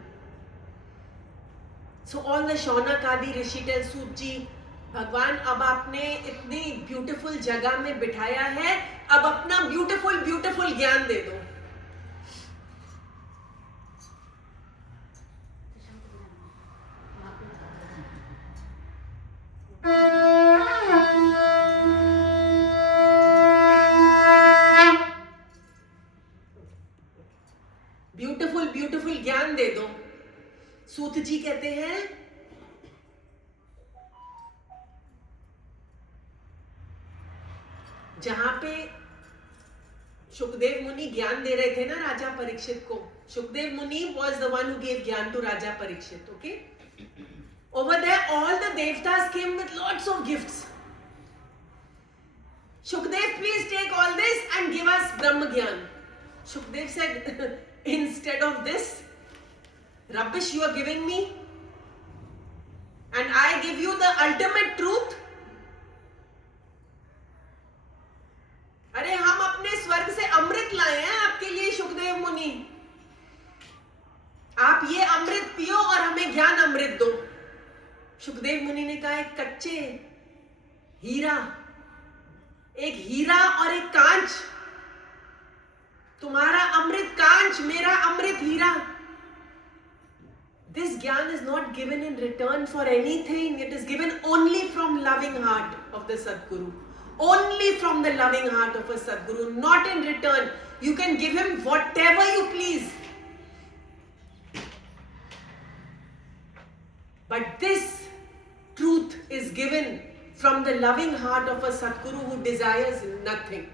सो ऑल द शौनक आदि ऋषि टेल सूत जी, भगवान अब आपने इतनी ब्यूटीफुल जगह में बिठाया है, अब अपना ब्यूटीफुल ब्यूटीफुल ज्ञान दे दो। ब्यूटीफुल ब्यूटीफुल ज्ञान दे दो। सूत जी कहते हैं जहां पे सुखदेव मुनि ज्ञान दे रहे थे ना राजा परीक्षित को, सुखदेव मुनि was the one who gave ज्ञान to Raja Parikshit, okay? Over there all the devtas came with lots of gifts. Shukdev, please take all this and give us Brahma Gyan. Shukdev said, instead of this rubbish you are giving me, and I give you the ultimate truth. अरे हम अपने स्वर्ग से अमृत लाए हैं आपके लिए सुखदेव मुनि, आप ये अमृत पियो और हमें ज्ञान अमृत दो। सुखदेव मुनि ने कहा एक कच्चे हीरा, एक हीरा और एक कांच, तुम्हारा अमृत कांच, मेरा अमृत हीरा। This gyan is not given in return for anything. It is given only from loving heart of the Sadguru. Only from the loving heart of a Sadguru, not in return. You can give him whatever you please. But this truth is given from the loving heart of a Sadguru who desires nothing.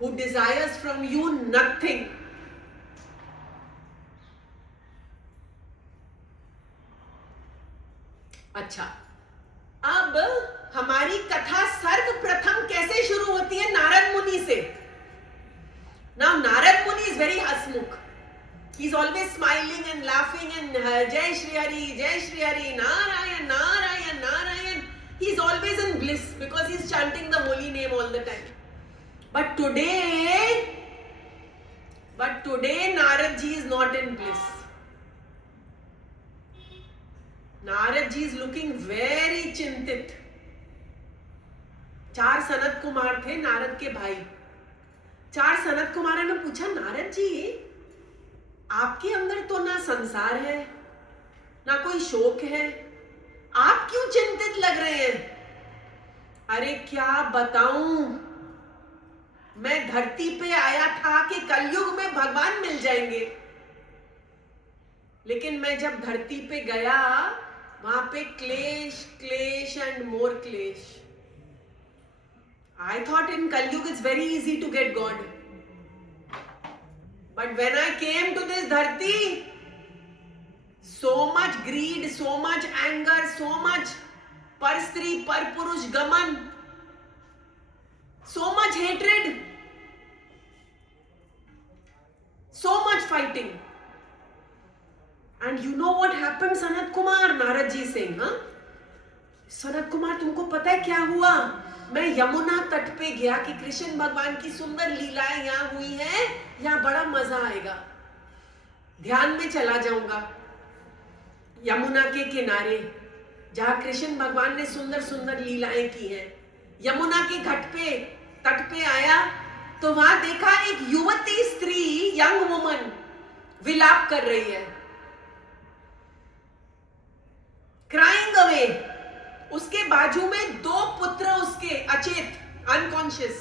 Who desires from you nothing. अच्छा, अब हमारी कथा सर्वप्रथम कैसे शुरू होती है? नारद मुनि से। Now Narad Muni is very hasmukh. He's always smiling and laughing and Jai Shri Hari, Narayan, Narayan, Narayan. He's always in bliss because he's chanting the holy name all the time. But today Narad ji is not in bliss. Narad ji is looking very चिंतित। 4 सनत कुमार थे नारद के भाई। 4 सनत कुमारों ने पूछा, नारद जी आपके अंदर तो ना संसार है ना कोई शोक है, आप क्यों चिंतित लग रहे हैं? अरे क्या बताऊं, मैं धरती पे आया था कि कलयुग में भगवान मिल जाएंगे, लेकिन मैं जब धरती पे गया वहां पे क्लेश क्लेश एंड मोर क्लेश। I thought in Kalyug it's very easy to get God. But when I came to this dharti, so much greed, so much anger, so much par stri, par purush gaman, so much hatred, so much fighting. And you know what happened, Sanat Kumar? Narad ji saying, huh? Sanat Kumar, तुमको पता है क्या हुआ? मैं यमुना तट पे गया कि कृष्ण भगवान की सुंदर लीलाएं यहाँ हुई हैं, यहाँ बड़ा मजा आएगा, ध्यान में चला जाऊंगा। यमुना के किनारे जहाँ कृष्ण भगवान ने सुंदर सुंदर लीलाएं की हैं, यमुना के घाट पे तट पे आया तो वहां देखा एक युवती स्त्री, यंग वुमन विलाप कर रही है, क्राइंग अवे। उसके बाजू में 2 पुत्र उसके अचेत, अनकॉन्शियस।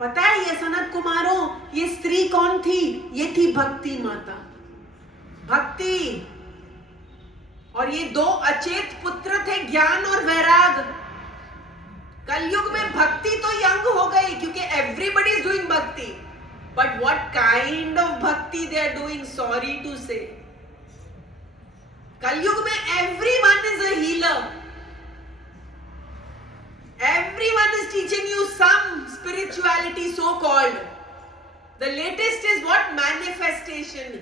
पता है ये सनत कुमारों, ये स्त्री कौन थी? ये थी भक्ति माता, भक्ति। और ये 2 अचेत पुत्र थे, ज्ञान और वैराग। कलयुग में भक्ति तो यंग हो गई क्योंकि everybody is doing bhakti, but what kind of bhakti they are doing, sorry to say. Kalyug में everyone is a healer. Everyone is teaching you some spirituality so called. The latest is what? Manifestation.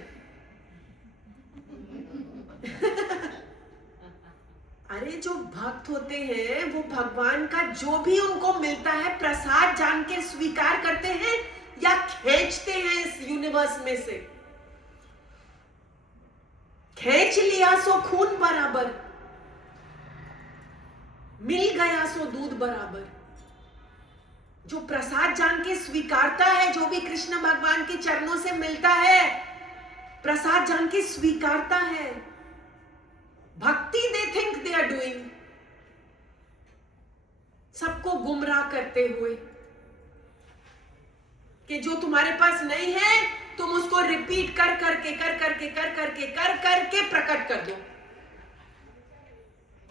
अरे जो भक्त होते हैं वो भगवान का जो भी उनको मिलता है प्रसाद जान के स्वीकार करते हैं या खींचते हैं इस यूनिवर्स में से। खींच लिया सो खून बराबर, मिल गया सो दूध बराबर। जो प्रसाद जान के स्वीकारता है, जो भी कृष्ण भगवान के चरणों से मिलता है, प्रसाद जान के स्वीकारता है। Bhakti they think they are doing, सबको गुमराह करते हुए कि जो तुम्हारे पास नहीं है तुम उसको रिपीट कर करके प्रकट कर दो।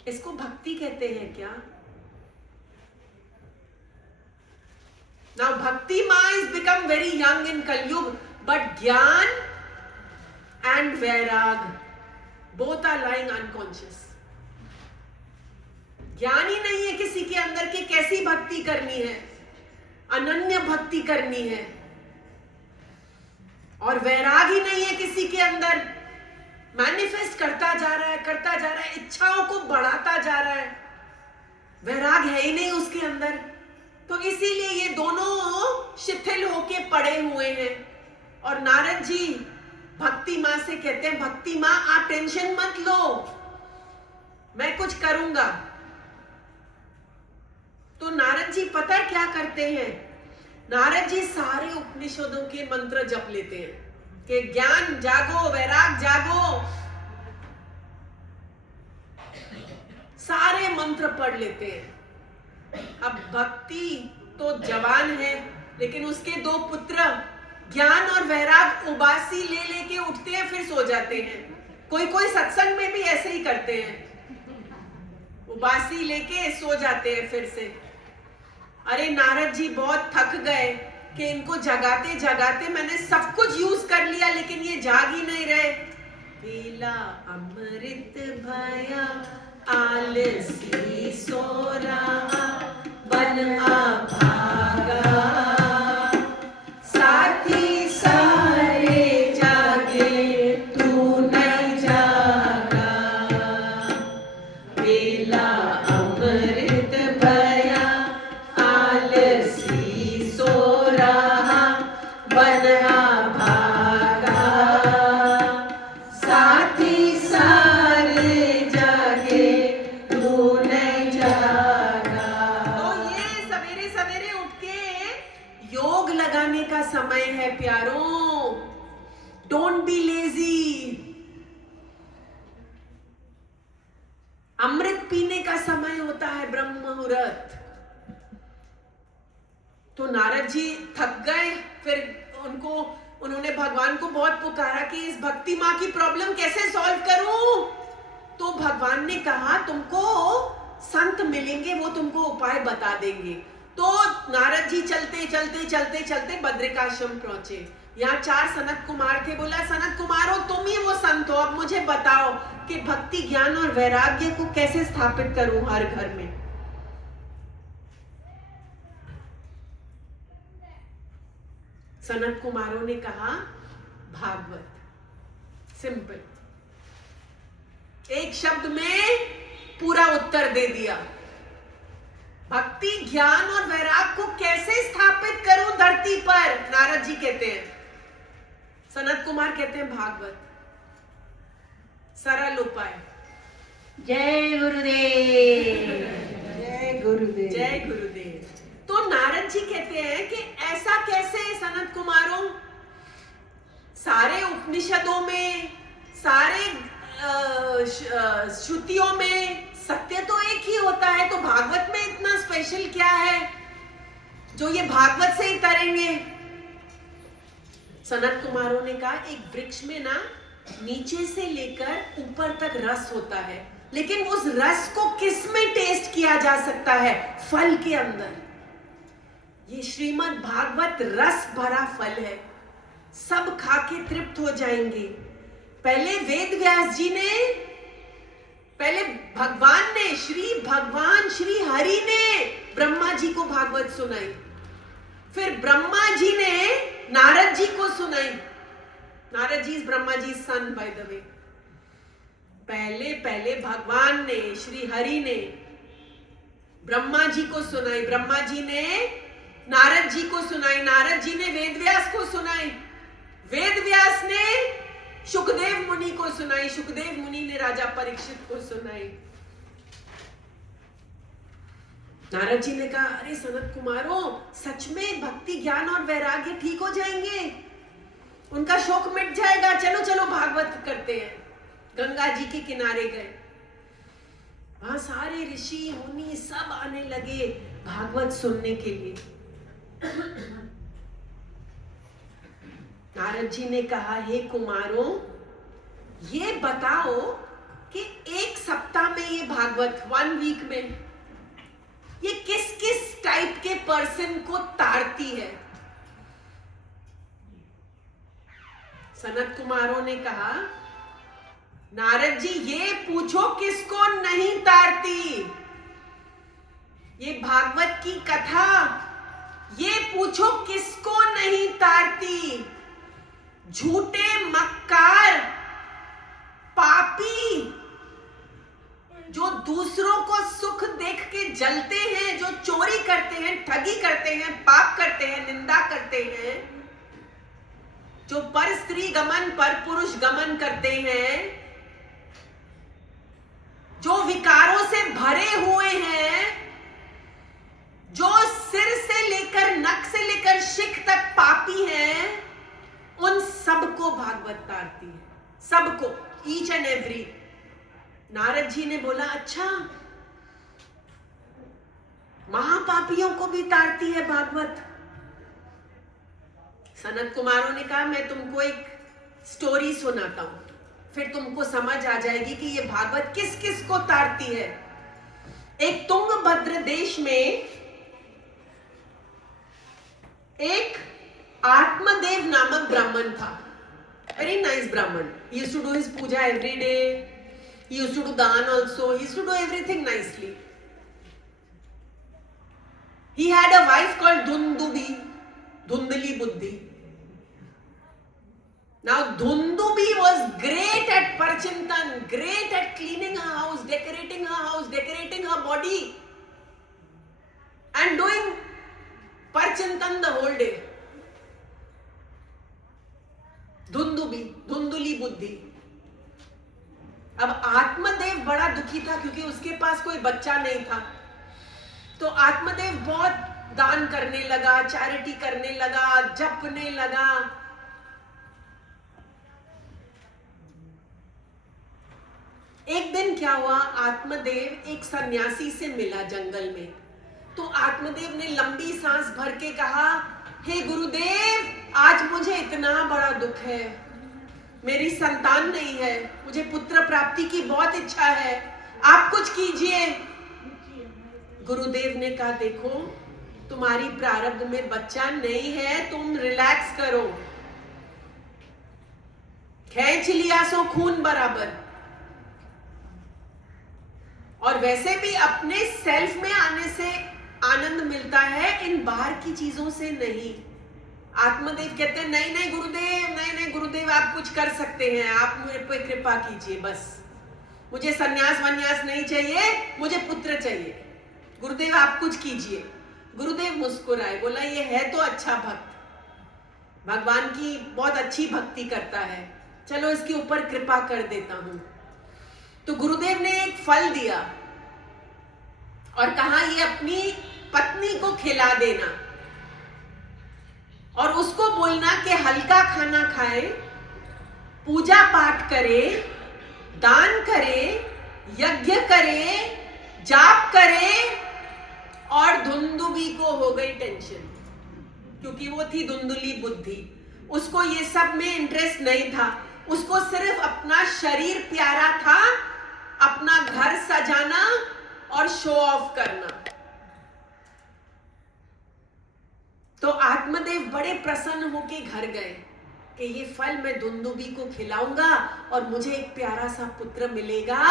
इसको भक्ति कहते हैं क्या? Now Bhakti Ma is become very young in Kalyug, but Gyan and Vairag both are lying unconscious. ज्ञान ही नहीं है किसी के अंदर कि कैसी भक्ति करनी है, अनन्य भक्ति करनी है, और वैराग ही नहीं है किसी के अंदर, मैनिफेस्ट करता जा रहा है, इच्छाओं को बढ़ाता जा रहा है, वैराग है ही नहीं उसके अंदर। तो इसीलिए ये दोनों शिथिल होके पड़े हुए हैं। और नारद जी भक्ति मां से कहते हैं, भक्ति मां आप टेंशन मत लो, मैं कुछ करूंगा। तो नारद जी पता है क्या करते हैं? नारद जी सारे उपनिषदों के मंत्र जप लेते हैं कि ज्ञान जागो, वैराग जागो, सारे मंत्र पढ़ लेते हैं। अब भक्ति तो जवान है, लेकिन उसके दो पुत्र ज्ञान और वैराग उबासी ले लेके उठते हैं, फिर सो जाते हैं। कोई कोई सत्संग में भी ऐसे ही करते हैं, उबासी लेके सो जाते हैं फिर से। अरे नारद जी बहुत थक गए कि इनको जगाते जगाते मैंने सब कुछ यूज कर लिया, लेकिन ये जाग ही नहीं रहे। पीला अमृत भया आलसी सो रहा, बन अभागा, साथी सारे जागे तू नहीं जागा। पीला अमृत भया आलसी सो रहा, बन अभागा, साथी सारे जागे तू नहीं जागा। तो ये सवेरे सवेरे उठ के योग लगाने का समय है प्यारों। Don't be lazy. अमृत पीने का समय होता है, ब्रह्म मुहूर्त। तो नारद जी थक गए, फिर उन्होंने भगवान को बहुत पुकारा कि इस भक्ति माँ की प्रॉब्लम कैसे सॉल्व करूं। तो भगवान ने कहा तुमको संत मिलेंगे, वो तुमको उपाय बता देंगे। तो नारद जी चलते चलते चलते चलते बद्रिकाश्रम पहुंचे। यहाँ 4 सनत कुमार थे। बोला सनत कुमारो तुम ही वो संत हो, अब मुझे बताओ कि भक्ति ज्ञान और वैराग्य को कैसे स्थापित करूं हर घर में। सनत कुमारों ने कहा भागवत, सिंपल, एक शब्द में पूरा उत्तर दे दिया। भक्ति ज्ञान और वैराग को कैसे स्थापित करूं धरती पर, नारद जी कहते हैं। सनत कुमार कहते हैं भागवत, सरल उपाय। जय गुरुदेव। जय गुरुदेव। जय गुरुदेव। तो नारद जी कहते हैं कि ऐसा कैसे सनत कुमारों, सारे उपनिषदों में, सारे श्रुतियों में सत्य तो एक ही होता है, तो भागवत में इतना स्पेशल क्या है जो ये भागवत से ही तरेंगे। सनत कुमारों ने कहा एक वृक्ष में ना नीचे से लेकर ऊपर तक रस होता है, लेकिन उस रस को किस में टेस्ट किया जा सकता है? फल के अंदर। ये श्रीमद् भागवत रस भरा फल है, सब खा के तृप्त हो जाएंगे। पहले वेद व्यास जी ने, पहले भगवान ने, भगवान श्री हरि ने ब्रह्मा जी को भागवत सुनाई, फिर ब्रह्मा जी ने नारद जी को सुनाई। Narad ji is Brahma ji son by the way. पहले भगवान ने, श्री हरि ने ब्रह्मा जी को सुनाई, ब्रह्मा जी ने नारद जी को सुनाई, नारद जी ने वेद व्यास को सुनाई, वेद व्यास ने सुखदेव मुनि को सुनाई, सुखदेव मुनि ने राजा परीक्षित को सुनाई। नारद जी ने कहा, अरे सनत कुमारों, सच में भक्ति ज्ञान और वैराग्य ठीक हो जाएंगे, उनका शोक मिट जाएगा, चलो चलो भागवत करते हैं। गंगा जी के किनारे गए, वहां सारे ऋषि मुनि सब आने लगे भागवत सुनने के लिए। नारद जी ने कहा, हे कुमारों, ये बताओ कि एक सप्ताह में ये भागवत, 1 वीक में, ये किस किस टाइप के पर्सन को ताड़ती है? सनत कुमारों ने कहा, नारद जी ये पूछो किसको नहीं ताड़ती? ये भागवत की कथा, ये पूछो किसको नहीं ताड़ती? झूठे मक्कार पापी जो दूसरों को सुख देख के जलते हैं, जो चोरी करते हैं, ठगी करते हैं, पाप करते हैं, निंदा करते हैं, जो पर स्त्री गमन पर पुरुष गमन करते हैं, जो विकारों से भरे हुए हैं, जो सिर से लेकर नख से लेकर शिख तक पापी हैं, उन सबको भागवत ताड़ती है, सबको, each and every. Narad ji ने बोला, अच्छा, महापापियों को भी ताड़ती है भागवत? सनत कुमारों ने कहा, मैं तुमको एक स्टोरी सुनाता हूं, फिर तुमको समझ आ जाएगी कि ये भागवत किस किस को ताड़ती है। एक तुंगभद्र देश में एक आत्मदेव नामक ब्राह्मण था, वेरी नाइस ब्राह्मण। He used to do his puja every day. He used to do dan also. He used to do everything nicely. He had a wife called Dhundubi, Dhundli Buddhi. Now Dhundubi was great at Parchintan, great at cleaning her house, decorating her body, and doing Parchintan the whole day. Dhundhuli बुद्धि। अब आत्मदेव बड़ा दुखी था क्योंकि उसके पास कोई बच्चा नहीं था, तो आत्मदेव बहुत दान करने लगा, चैरिटी करने लगा, जपने लगा। एक दिन क्या हुआ, आत्मदेव एक सन्यासी से मिला जंगल में। तो आत्मदेव ने लंबी सांस भर के कहा, हे गुरुदेव, आज मुझे इतना बड़ा दुख है, मेरी संतान नहीं है, मुझे पुत्र प्राप्ति की बहुत इच्छा है, आप कुछ कीजिए। गुरुदेव ने कहा, देखो, तुम्हारी प्रारब्ध में बच्चा नहीं है, तुम रिलैक्स करो, खींच लिया सो खून बराबर। और वैसे भी अपने सेल्फ में आने से आनंद मिलता है, इन बाहर की चीजों से नहीं। आत्मदेव कहते हैं, नहीं नहीं गुरुदेव, नहीं गुरुदेव, आप कुछ कर सकते हैं, आप मुझे पे कृपा कीजिए, बस मुझे सन्यास वन्यास नहीं चाहिए, मुझे पुत्र चाहिए, गुरुदेव आप कुछ कीजिए। गुरुदेव मुस्कुराए, बोला, ये है तो अच्छा भक्त, भगवान की बहुत अच्छी भक्ति करता है, चलो इसके ऊपर कृपा कर देता हूं। तो गुरुदेव ने एक फल दिया और कहा, ये अपनी पत्नी को खिला देना और उसको बोलना कि हल्का खाना खाए, पूजा पाठ करे, दान करे, यज्ञ करे, जाप करे। और धुंधुबी को हो गई टेंशन, क्योंकि वो थी धुंधुली बुद्धि, उसको ये सब में इंटरेस्ट नहीं था, उसको सिर्फ अपना शरीर प्यारा था, अपना घर सजाना और शो ऑफ करना। तो आत्मदेव बड़े प्रसन्न होके घर गए कि ये फल मैं धुंधुबी को खिलाऊंगा और मुझे एक प्यारा सा पुत्र मिलेगा।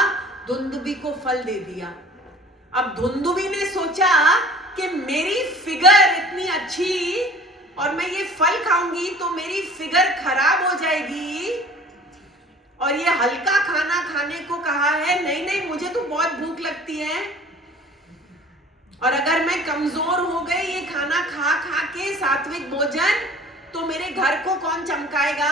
धुंधुबी को फल दे दिया। अब धुंधुबी ने सोचा कि मेरी फिगर इतनी अच्छी और मैं ये फल खाऊंगी तो मेरी फिगर खराब हो जाएगी, और ये हल्का खाना खाने को कहा है, नहीं मुझे तो बहुत भूख लगती है, और अगर मैं कमजोर हो गई ये खाना खा खा के सात्विक भोजन, तो मेरे घर को कौन चमकाएगा।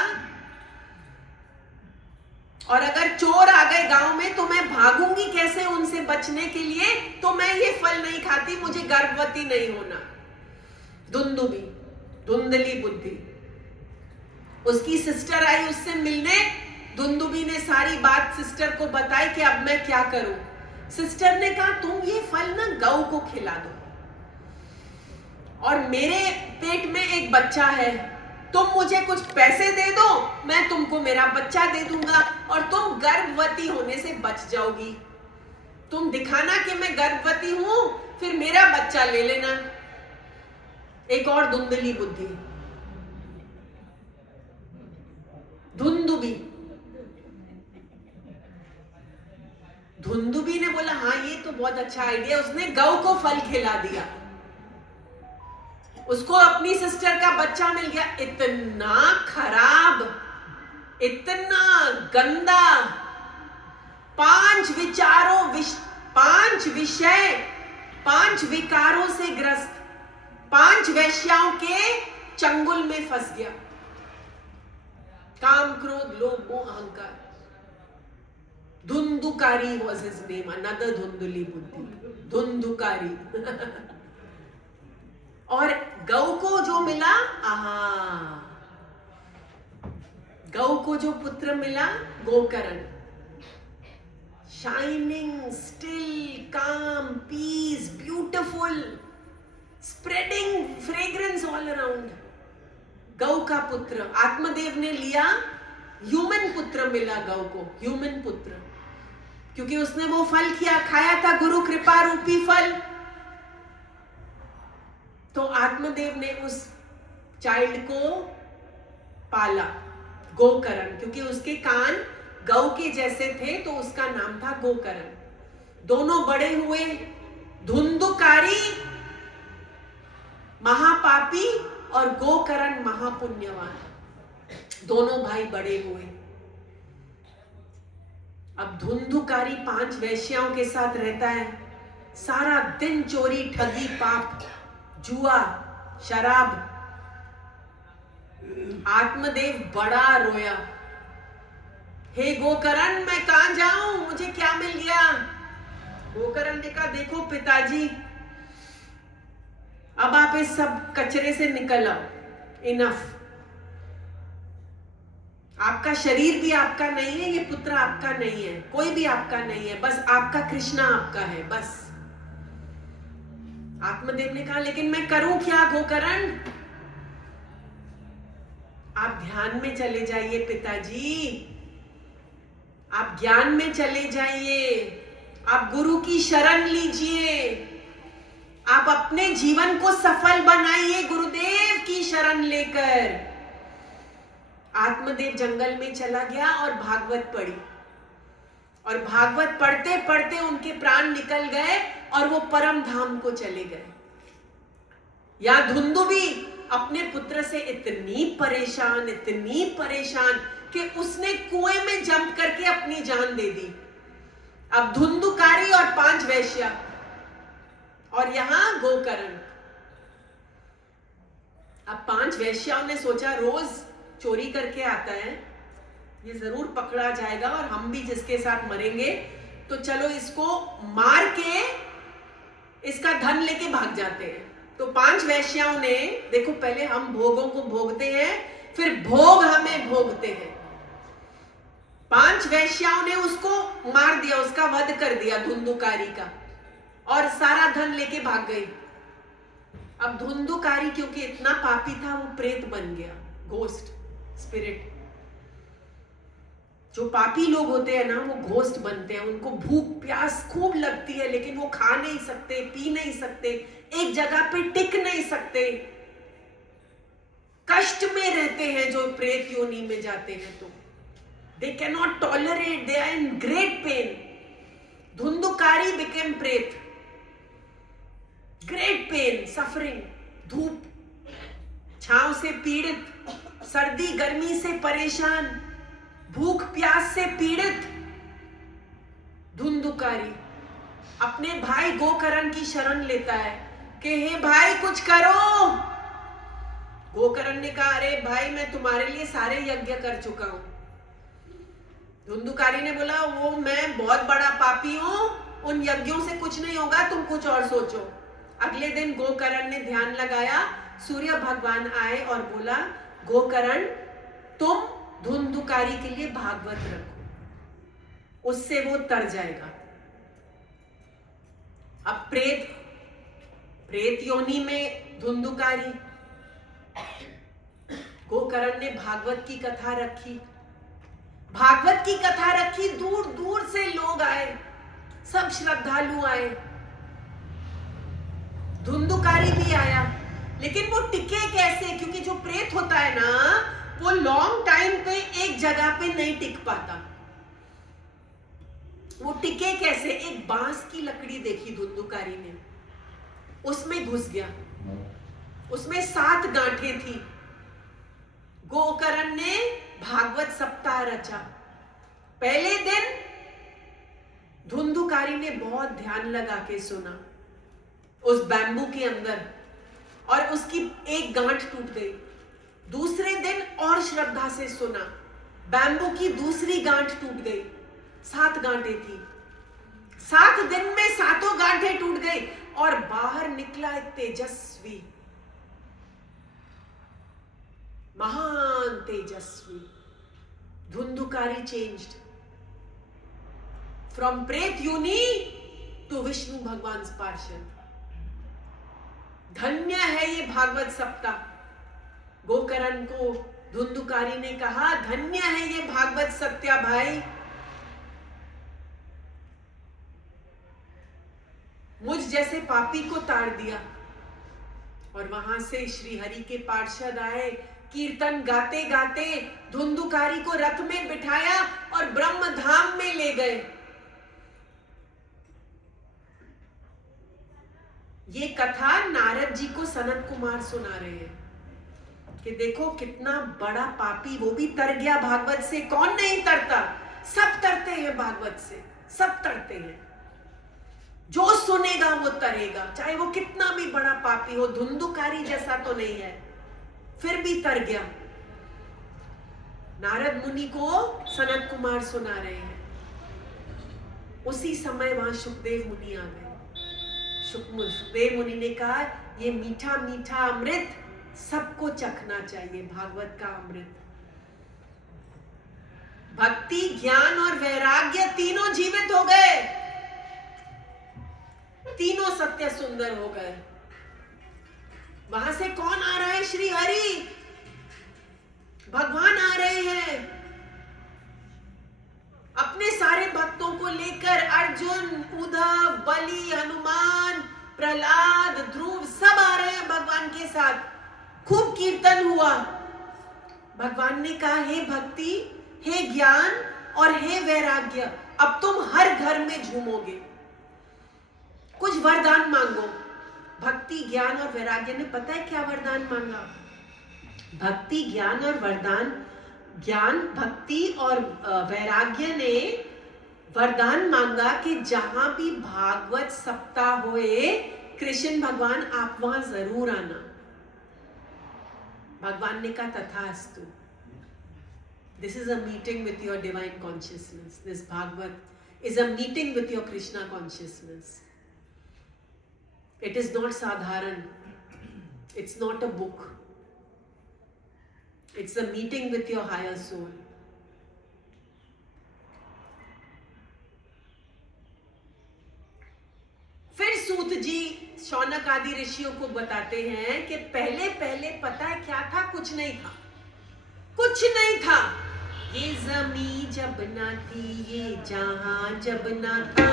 और अगर चोर आ गए गांव में तो मैं भागूंगी कैसे उनसे बचने के लिए? तो मैं ये फल नहीं खाती, मुझे गर्भवती नहीं होना। धुंधुबी, धुंधली बुद्धि। उसकी सिस्टर आई उससे मिलने, धुंधुबी ने सारी बात सिस्टर को बताई कि अब मैं क्या करूं। सिस्टर ने कहा तुम ये फल ना गौ को खिला दो, और मेरे पेट में एक बच्चा है, तुम मुझे कुछ पैसे दे दो, मैं तुमको मेरा बच्चा दे दूंगा और तुम गर्भवती होने से बच जाओगी। तुम दिखाना कि मैं गर्भवती हूं, फिर मेरा बच्चा ले लेना। एक और धुंधली बुद्धि, धुंधुबी। धुंधुबी ने बोला हाँ ये तो बहुत अच्छा आइडिया, उसने गौ को फल खिला दिया, उसको अपनी सिस्टर का बच्चा मिल गया। इतना खराब, इतना गंदा, 5 विषय, 5 विकारों से ग्रस्त, 5 वेश्याओं के चंगुल में फंस गया। काम, क्रोध, लोभ, मोह, अहंकार। Dhundhukari was his name, another धुंधली बुद्धि, धुंधुकारी। और गौ को जो मिला, गौ को जो पुत्र मिला, Gokarna. Shining, still, calm, peace, beautiful, spreading fragrance all around. गौ का पुत्र आत्मदेव ने लिया, ह्यूमन पुत्र मिला गौ को, ह्यूमन पुत्र, क्योंकि उसने वो फल खाया था, गुरु कृपा रूपी फल। तो आत्मदेव ने उस चाइल्ड को पाला, गोकर्ण, क्योंकि उसके कान गौ के जैसे थे तो उसका नाम था गोकर्ण। दोनों बड़े हुए, धुंधुकारी महापापी और गोकर्ण महापुण्यवान, दोनों भाई बड़े हुए। अब धुंधुकारी 5 वेश्याओं के साथ रहता है, सारा दिन चोरी, ठगी, पाप, जुआ, शराब। आत्मदेव बड़ा रोया, हे गोकर्ण मैं कहां जाऊं, मुझे क्या मिल गया? गोकर्ण ने कहा देखो पिताजी, अब आप इस सब कचरे से निकल आओ, इनफ। आपका शरीर भी आपका नहीं है, ये पुत्र आपका नहीं है, कोई भी आपका नहीं है, बस आपका कृष्णा आपका है, बस। आत्मदेव ने कहा लेकिन मैं करूं क्या गोकर्ण? आप ध्यान में चले जाइए पिताजी, आप ज्ञान में चले जाइए, आप गुरु की शरण लीजिए, आप अपने जीवन को सफल बनाइए गुरुदेव की शरण लेकर। आत्मदेव जंगल में चला गया और भागवत पढ़ी, और भागवत पढ़ते पढ़ते उनके प्राण निकल गए और वो परम धाम को चले गए। या धुंधुबी अपने पुत्र से इतनी परेशान कि उसने कुएं में जंप करके अपनी जान दे दी। अब धुंधुकारी और 5 वेश्या, और यहां गोकर्ण। अब 5 वेश्याओं ने सोचा रोज चोरी करके आता है, ये जरूर पकड़ा जाएगा और हम भी जिसके साथ मरेंगे, तो चलो इसको मार के इसका धन लेके भाग जाते हैं। तो 5 वेश्याओं ने, देखो पहले हम भोगों को भोगते हैं, फिर भोग हमें भोगते हैं। 5 वेश्याओं ने उसको मार दिया, उसका वध कर दिया धुंधुकारी का, और सारा धन लेके भाग गई। अब धुंधुकारी क्योंकि इतना पापी था, वो प्रेत बन गया, घोस्ट, स्पिरिट। जो पापी लोग होते हैं ना, वो घोस्ट बनते हैं। उनको भूख प्यास खूब लगती है, लेकिन वो खा नहीं सकते, पी नहीं सकते, एक जगह पे टिक नहीं सकते, कष्ट में रहते हैं। जो प्रेत योनि में जाते हैं तो they can not tolerate, they are in great pain. Dhundhukari became pret, great pain, suffering, धूप छांव से पीड़ित, सर्दी गर्मी से परेशान, भूख प्यास से पीड़ित। धुंधुकारी अपने भाई गोकर्ण की शरण लेता है कि हे भाई कुछ करो। गोकर्ण ने कहा अरे भाई मैं तुम्हारे लिए सारे यज्ञ कर चुका हूं, धुंधुकारी ने बोला वो मैं बहुत बड़ा पापी हूं, उन यज्ञों से कुछ नहीं होगा, तुम कुछ और सोचो। अगले दिन गोकर्ण ने ध्यान लगाया, सूर्य भगवान आए और बोला गोकर्ण तुम धुंधुकारी के लिए भागवत रखो, उससे वो तर जाएगा। अब प्रेत योनि में धुंधुकारी, गोकर्ण ने भागवत की कथा रखी। भागवत की कथा रखी, दूर दूर से लोग आए, सब श्रद्धालु आए, धुंधुकारी भी आया। लेकिन वो टिके कैसे? क्योंकि जो प्रेत होता है ना वो लॉन्ग टाइम पे एक जगह पे नहीं टिक पाता। वो टिके कैसे? एक बांस की लकड़ी देखी धुंधुकारी ने, उसमें घुस गया, उसमें 7 गांठें थी। गोकर्ण ने भागवत सप्ताह रचा। पहले दिन धुंधुकारी ने बहुत ध्यान लगा के सुना उस बैम्बू के अंदर, और उसकी एक गांठ टूट गई। दूसरे दिन और श्रद्धा से सुना, बैम्बू की दूसरी गांठ टूट गई। 7 गांठें थी। 7 दिन में 7 गांठें टूट गई और बाहर निकला एक तेजस्वी, महान तेजस्वी। धुंधुकारी चेंज्ड फ्रॉम प्रेत योनि टू विष्णु भगवान पार्षद। धन्य है ये भागवत सप्ताह। गोकर्ण को धुंधुकारी ने कहा धन्य है ये भागवत सत्या भाई, मुझ जैसे पापी को ताड़ दिया। और वहां से श्री हरि के पार्षद आए, कीर्तन गाते गाते धुंधुकारी को रथ में बिठाया और ब्रह्म धाम में ले गए। ये कथा नारद जी को सनत कुमार सुना रहे हैं कि देखो कितना बड़ा पापी, वो भी तर गया भागवत से। कौन नहीं तरता? सब तरते हैं भागवत से, सब तरते हैं। जो सुनेगा वो तरेगा, चाहे वो कितना भी बड़ा पापी हो। धुंधुकारी जैसा तो नहीं है, फिर भी तर गया। नारद मुनि को सनत कुमार सुना रहे हैं। उसी समय वहां सुखदेव मुनि आ गए। सुखदेव मुनि ने कहा ये मीठा मीठा अमृत सबको चखना चाहिए, भागवत का अमृत। भक्ति, ज्ञान और वैराग्य तीनों जीवित हो गए, तीनों सत्य सुंदर हो गए। वहां से कौन आ रहा है? श्री हरि भगवान आ रहे हैं अपने सारे भक्तों को लेकर। अर्जुन, उद्धव, बलि, हनुमान, प्रहलाद, ध्रुव सब आ रहे हैं भगवान के साथ। खूब कीर्तन हुआ। भगवान ने कहा हे भक्ति, हे ज्ञान और हे वैराग्य, अब तुम हर घर में झूमोगे। कुछ वरदान मांगो। भक्ति, ज्ञान और वैराग्य ने पता है क्या वरदान मांगा? भक्ति, ज्ञान और वरदान, ज्ञान, भक्ति और वैराग्य ने वरदान मांगा कि जहां भी भागवत सप्ताह होए, कृष्ण भगवान आप वहां जरूर आना। भगवान ने कहा तथास्तु। This is a meeting with your divine consciousness. This Bhagavad is a meeting with your Krishna consciousness. It is not sadharan. It's not a book. It's a meeting with your higher soul. फिर सूत जी शौनक आदि ऋषियों को बताते हैं कि पहले पहले पता है क्या था? कुछ नहीं था, कुछ नहीं था। ये ज़मीं जब ना थी, ये जहां जब ना था,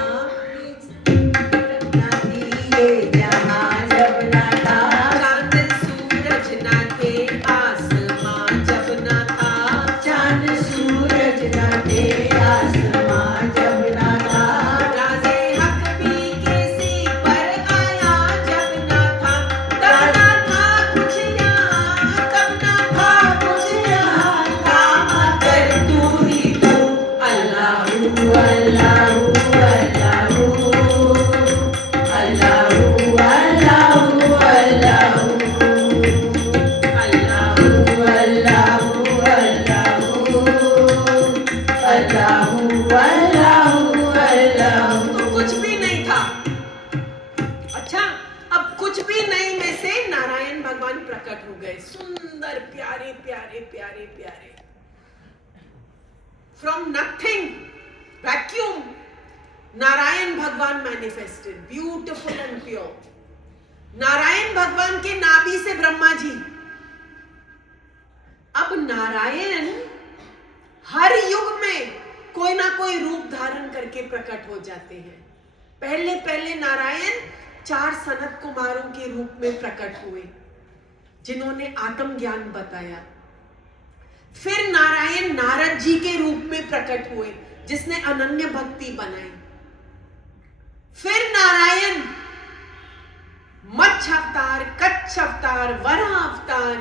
ये जहां जब ना था, चांद सूरज ना थे, आसमां जब ना था, चांद सूरज ना थे, आसमां जब ना था, राज़े हक भी किसी पर आया जब ना था, तब ना था कुछ यहाँ, तब ना था कुछ यहाँ, काम कर तू ही तू, अल्लाहू अल्लाहू अल्लाहू अल्लाहू अल्लाहू ही नहीं में से नारायण भगवान प्रकट हो गए, सुंदर प्यारे प्यारे प्यारे प्यारे। फ्रॉम नथिंग, वैक्यूम, नारायण भगवान manifested, beautiful and pure. Narayan भगवान के नाभि से ब्रह्मा जी। अब नारायण हर युग में कोई ना कोई रूप धारण करके प्रकट हो जाते हैं। पहले पहले नारायण 4 सनत कुमारों के रूप में प्रकट हुए, जिन्होंने आत्म ज्ञान बताया। फिर नारायण नारद जी के रूप में प्रकट हुए, जिसने अनन्य भक्ति बनाई। फिर नारायण मत्स्य अवतार, कच्छ अवतार, वराह अवतार,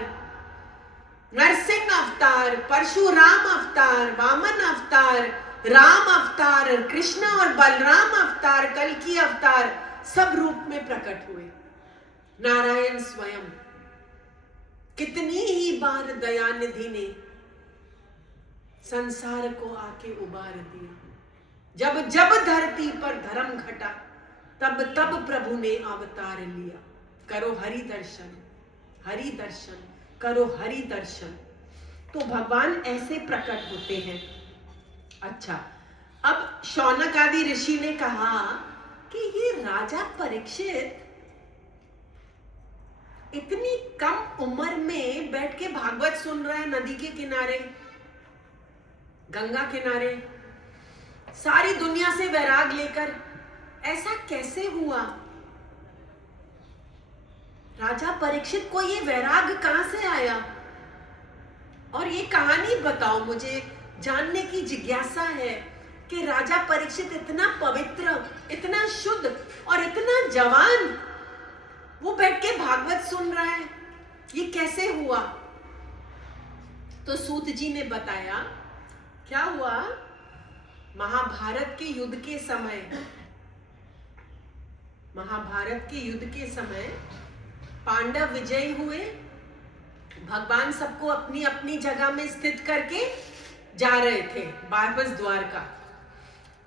नरसिंह अवतार, परशुराम अवतार, वामन अवतार, राम अवतार, कृष्ण और बलराम अवतार, कल्कि अवतार, सब रूप में प्रकट हुए। नारायण स्वयं कितनी ही बार दयानिधि ने संसार को आके उबार दिया। जब जब धरती पर धर्म घटा, तब तब प्रभु ने अवतार लिया। करो हरि दर्शन, हरि दर्शन, करो हरि दर्शन। तो भगवान ऐसे प्रकट होते हैं। अच्छा, अब शौनक आदि ऋषि ने कहा कि ये राजा परीक्षित इतनी कम उम्र में बैठ के भागवत सुन रहा है, नदी के किनारे, गंगा किनारे, सारी दुनिया से वैराग लेकर, ऐसा कैसे हुआ? राजा परीक्षित को ये वैराग कहां से आया? और ये कहानी बताओ, मुझे जानने की जिज्ञासा है कि राजा परीक्षित इतना पवित्र, इतना शुद्ध और इतना जवान, वो बैठ के भागवत सुन रहा है, ये कैसे हुआ? तो सूत जी ने बताया क्या हुआ। महाभारत के युद्ध के समय, महाभारत के युद्ध के समय पांडव विजयी हुए। भगवान सबको अपनी अपनी जगह में स्थित करके जा रहे थे वापस द्वारका।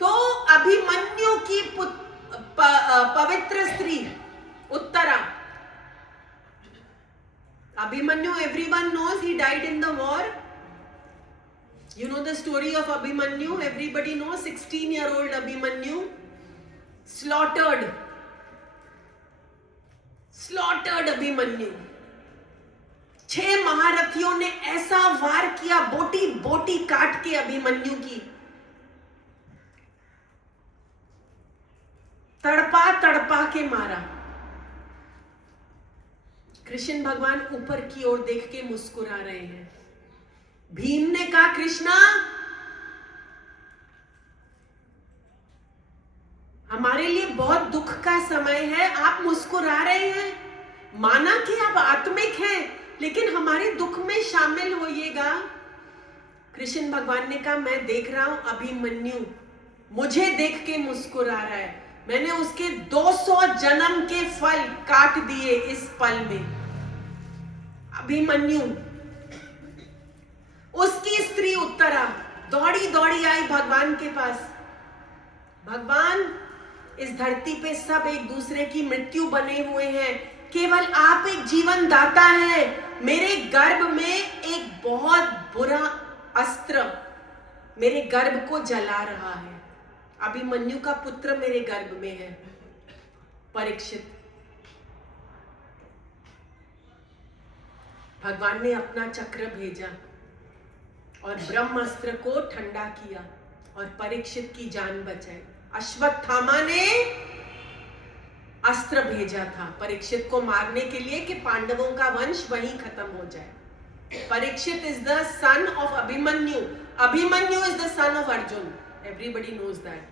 तो अभिमन्यु की पवित्र स्त्री Uttara, Abhimanyu, everyone knows he died in the war. You know the story of Abhimanyu, everybody knows. 16-year-old Abhimanyu slaughtered Abhimanyu. 6 महारथियों ने ऐसा वार किया, बोटी बोटी काट के अभिमन्यु की, तड़पा तड़पा के मारा। कृष्ण भगवान ऊपर की ओर देख के मुस्कुरा रहे हैं। भीम ने कहा, कृष्णा, हमारे लिए बहुत दुख का समय है, आप मुस्कुरा रहे हैं। माना कि आप आत्मिक हैं, लेकिन हमारे दुख में शामिल होइएगा। कृष्ण भगवान ने कहा, मैं देख रहा हूं अभिमन्यु मुझे देख के मुस्कुरा रहा है, मैंने उसके 200 जन्म के फल काट दिए इस पल में। अभिमन्यु, उसकी स्त्री उत्तरा दौड़ी दौड़ी आई भगवान के पास। भगवान, इस धरती पे सब एक दूसरे की मृत्यु बने हुए हैं, केवल आप एक जीवन दाता है। मेरे गर्भ में एक बहुत बुरा अस्त्र मेरे गर्भ को जला रहा है। अभिमन्यु का पुत्र मेरे गर्भ में है, परीक्षित। भगवान ने अपना चक्र भेजा और ब्रह्मास्त्र को ठंडा किया और परीक्षित की जान बचाई। अश्वत्थामा ने अस्त्र भेजा था परीक्षित को मारने के लिए कि पांडवों का वंश वहीं खत्म हो जाए। Parikshit is the son of Abhimanyu, Abhimanyu is the son of Arjun, everybody knows that.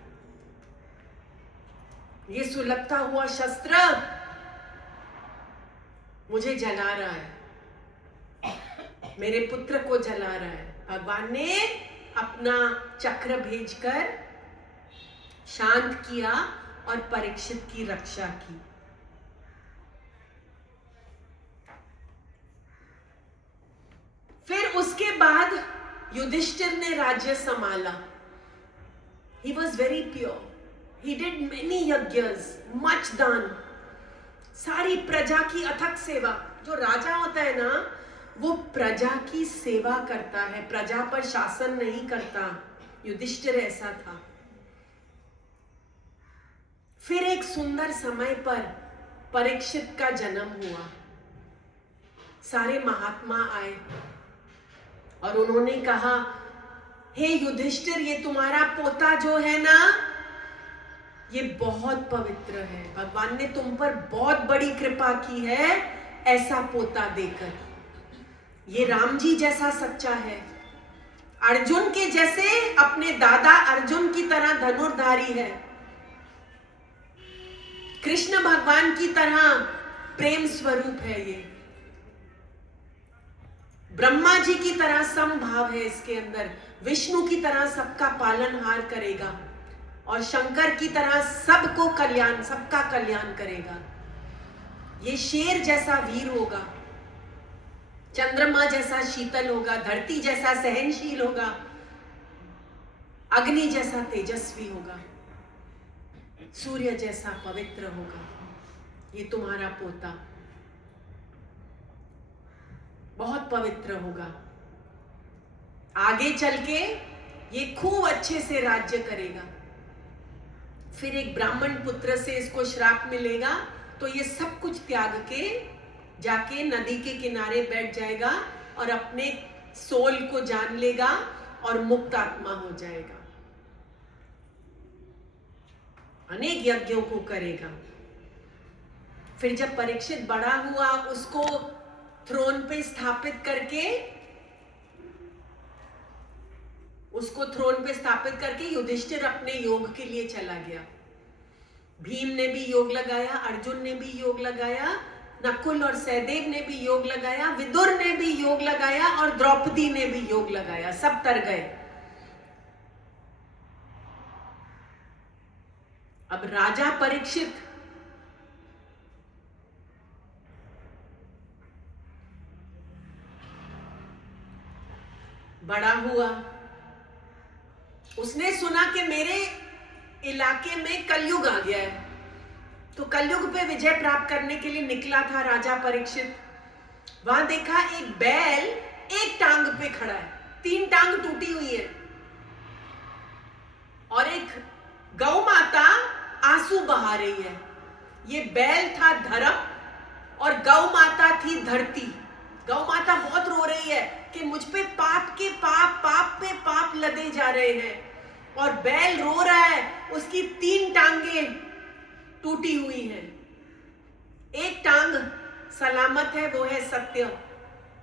ये सुलगता हुआ शस्त्र मुझे जला रहा है, मेरे पुत्र को जला रहा है। भगवान ने अपना चक्र भेजकर शांत किया और परीक्षित की रक्षा की। फिर उसके बाद युधिष्ठिर ने राज्य संभाला। He was very pure. He did many यज्ञs, much दान, सारी प्रजा की अथक सेवा। जो राजा होता है ना, वो प्रजा की सेवा करता है, प्रजा पर शासन नहीं करता। युधिष्ठिर ऐसा था। फिर एक सुंदर समय पर परीक्षित का जन्म हुआ। सारे महात्मा आए और उन्होंने कहा, हे युधिष्ठिर, ये तुम्हारा पोता जो है ना, ये बहुत पवित्र है। भगवान ने तुम पर बहुत बड़ी कृपा की है ऐसा पोता देकर। ये राम जी जैसा सच्चा है, अर्जुन के जैसे अपने दादा अर्जुन की तरह धनुर्धारी है, कृष्ण भगवान की तरह प्रेम स्वरूप है, ये ब्रह्मा जी की तरह समभाव है इसके अंदर, विष्णु की तरह सबका पालनहार करेगा और शंकर की तरह सबको कल्याण, सबका कल्याण करेगा। ये शेर जैसा वीर होगा, चंद्रमा जैसा शीतल होगा, धरती जैसा सहनशील होगा, अग्नि जैसा तेजस्वी होगा, सूर्य जैसा पवित्र होगा। ये तुम्हारा पोता बहुत पवित्र होगा। आगे चल के ये खूब अच्छे से राज्य करेगा। फिर एक ब्राह्मण पुत्र से इसको श्राप मिलेगा, तो ये सब कुछ त्याग के जाके नदी के किनारे बैठ जाएगा और अपने सोल को जान लेगा और मुक्त आत्मा हो जाएगा। अनेक यज्ञों को करेगा। फिर जब परीक्षित बड़ा हुआ, उसको थ्रोन पे स्थापित करके युधिष्ठिर अपने योग के लिए चला गया। भीम ने भी योग लगाया, अर्जुन ने भी योग लगाया, नकुल और सहदेव ने भी योग लगाया, विदुर ने भी योग लगाया और द्रौपदी ने भी योग लगाया। सब तर गए। अब राजा परीक्षित बड़ा हुआ। उसने सुना कि मेरे इलाके में कलयुग आ गया है, तो कलयुग पे विजय प्राप्त करने के लिए निकला था राजा परीक्षित। वहां देखा एक बैल एक टांग पे खड़ा है, 3 टांग टूटी हुई है, और एक गौ माता आंसू बहा रही है। ये बैल था धर्म और गौ माता थी धरती। गौ माता बहुत रो रही है कि मुझ पे पाप पे पाप लदे जा रहे हैं, और बैल रो रहा है, उसकी 3 टांगे टूटी हुई हैं। एक टांग सलामत है, वो है सत्य।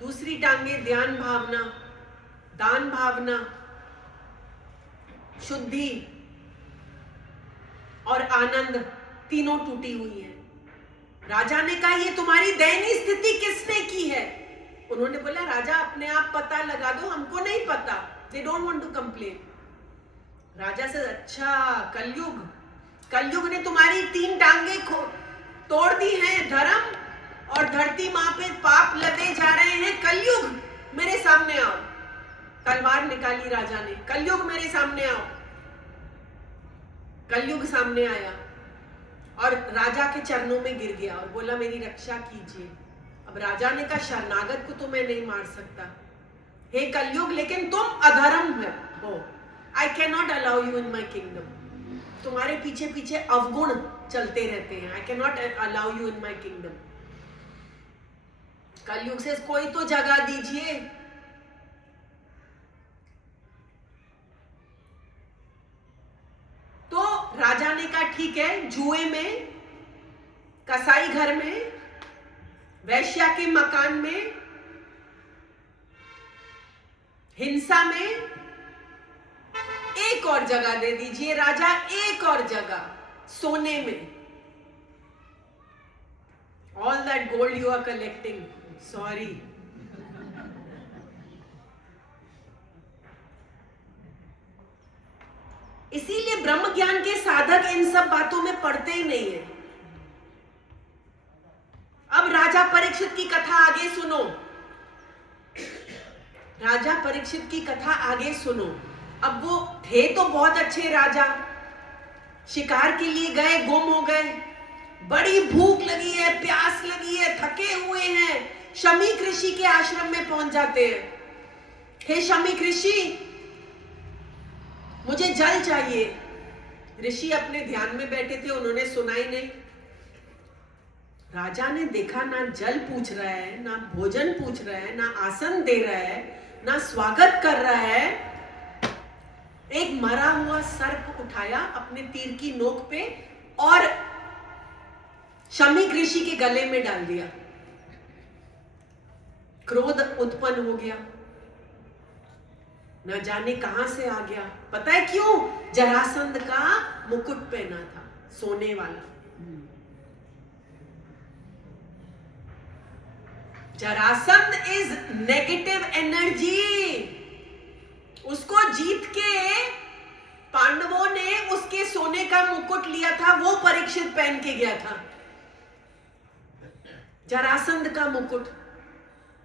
दूसरी टांगे ध्यान भावना, दान भावना, शुद्धि और आनंद, तीनों टूटी हुई हैं। राजा ने कहा, ये तुम्हारी दयनीय स्थिति किसने की है? उन्होंने बोला, राजा अपने आप पता लगा दो, हमको नहीं पता। They don't want to complain. राजा से, अच्छा कलयुग ने तुम्हारी 3 टांगे तोड़ दी हैं, धर्म और धरती मां पे पाप लदे जा रहे हैं। कलयुग, मेरे सामने आओ। तलवार निकाली राजा ने, कलयुग मेरे सामने आओ। कलयुग सामने आया और राजा के चरणों में गिर गया और बोला, मेरी रक्षा कीजिए। अब राजा ने कहा, शरणागत को तो मैं नहीं मार सकता, हे कलयुग, लेकिन तुम अधर्म हो। I can not allow you in my kingdom. तुम्हारे पीछे पीछे अवगुण चलते रहते हैं। I can not allow you in my kingdom. कलयुग से कोई तो जगह दीजिए। तो राजा ने कहा, ठीक है, जुए में, कसाई घर में, वैश्या के मकान में, हिंसा में एक और जगह दे दीजिए राजा, एक और जगह, सोने में। All that gold you are collecting, sorry. इसीलिए ब्रह्म ज्ञान के साधक इन सब बातों में पड़ते ही नहीं है। अब राजा परीक्षित की कथा आगे सुनो। राजा परीक्षित की कथा आगे सुनो। अब वो थे तो बहुत अच्छे राजा, शिकार के लिए गए, गुम हो गए, बड़ी भूख लगी है, प्यास लगी है, थके हुए हैं, शमीक ऋषि के आश्रम में पहुंच जाते हैं। हे शमीक ऋषि, मुझे जल चाहिए। ऋषि अपने ध्यान में बैठे थे, उन्होंने सुना ही नहीं। राजा ने देखा ना जल पूछ रहा है, ना भोजन पूछ रहा है, ना आसन दे रहा है, ना स्वागत कर रहा है। एक मरा हुआ सर्प उठाया अपने तीर की नोक पे और शमीक ऋषि के गले में डाल दिया। क्रोध उत्पन्न हो गया, न जाने कहां से आ गया। पता है क्यों? जरासंध का मुकुट पहना था, सोने वाला। Jarasandh is negative energy. उसको जीत के पांडवों ने उसके सोने का मुकुट लिया था, वो परीक्षित पहन के गया था, जरासंध का मुकुट।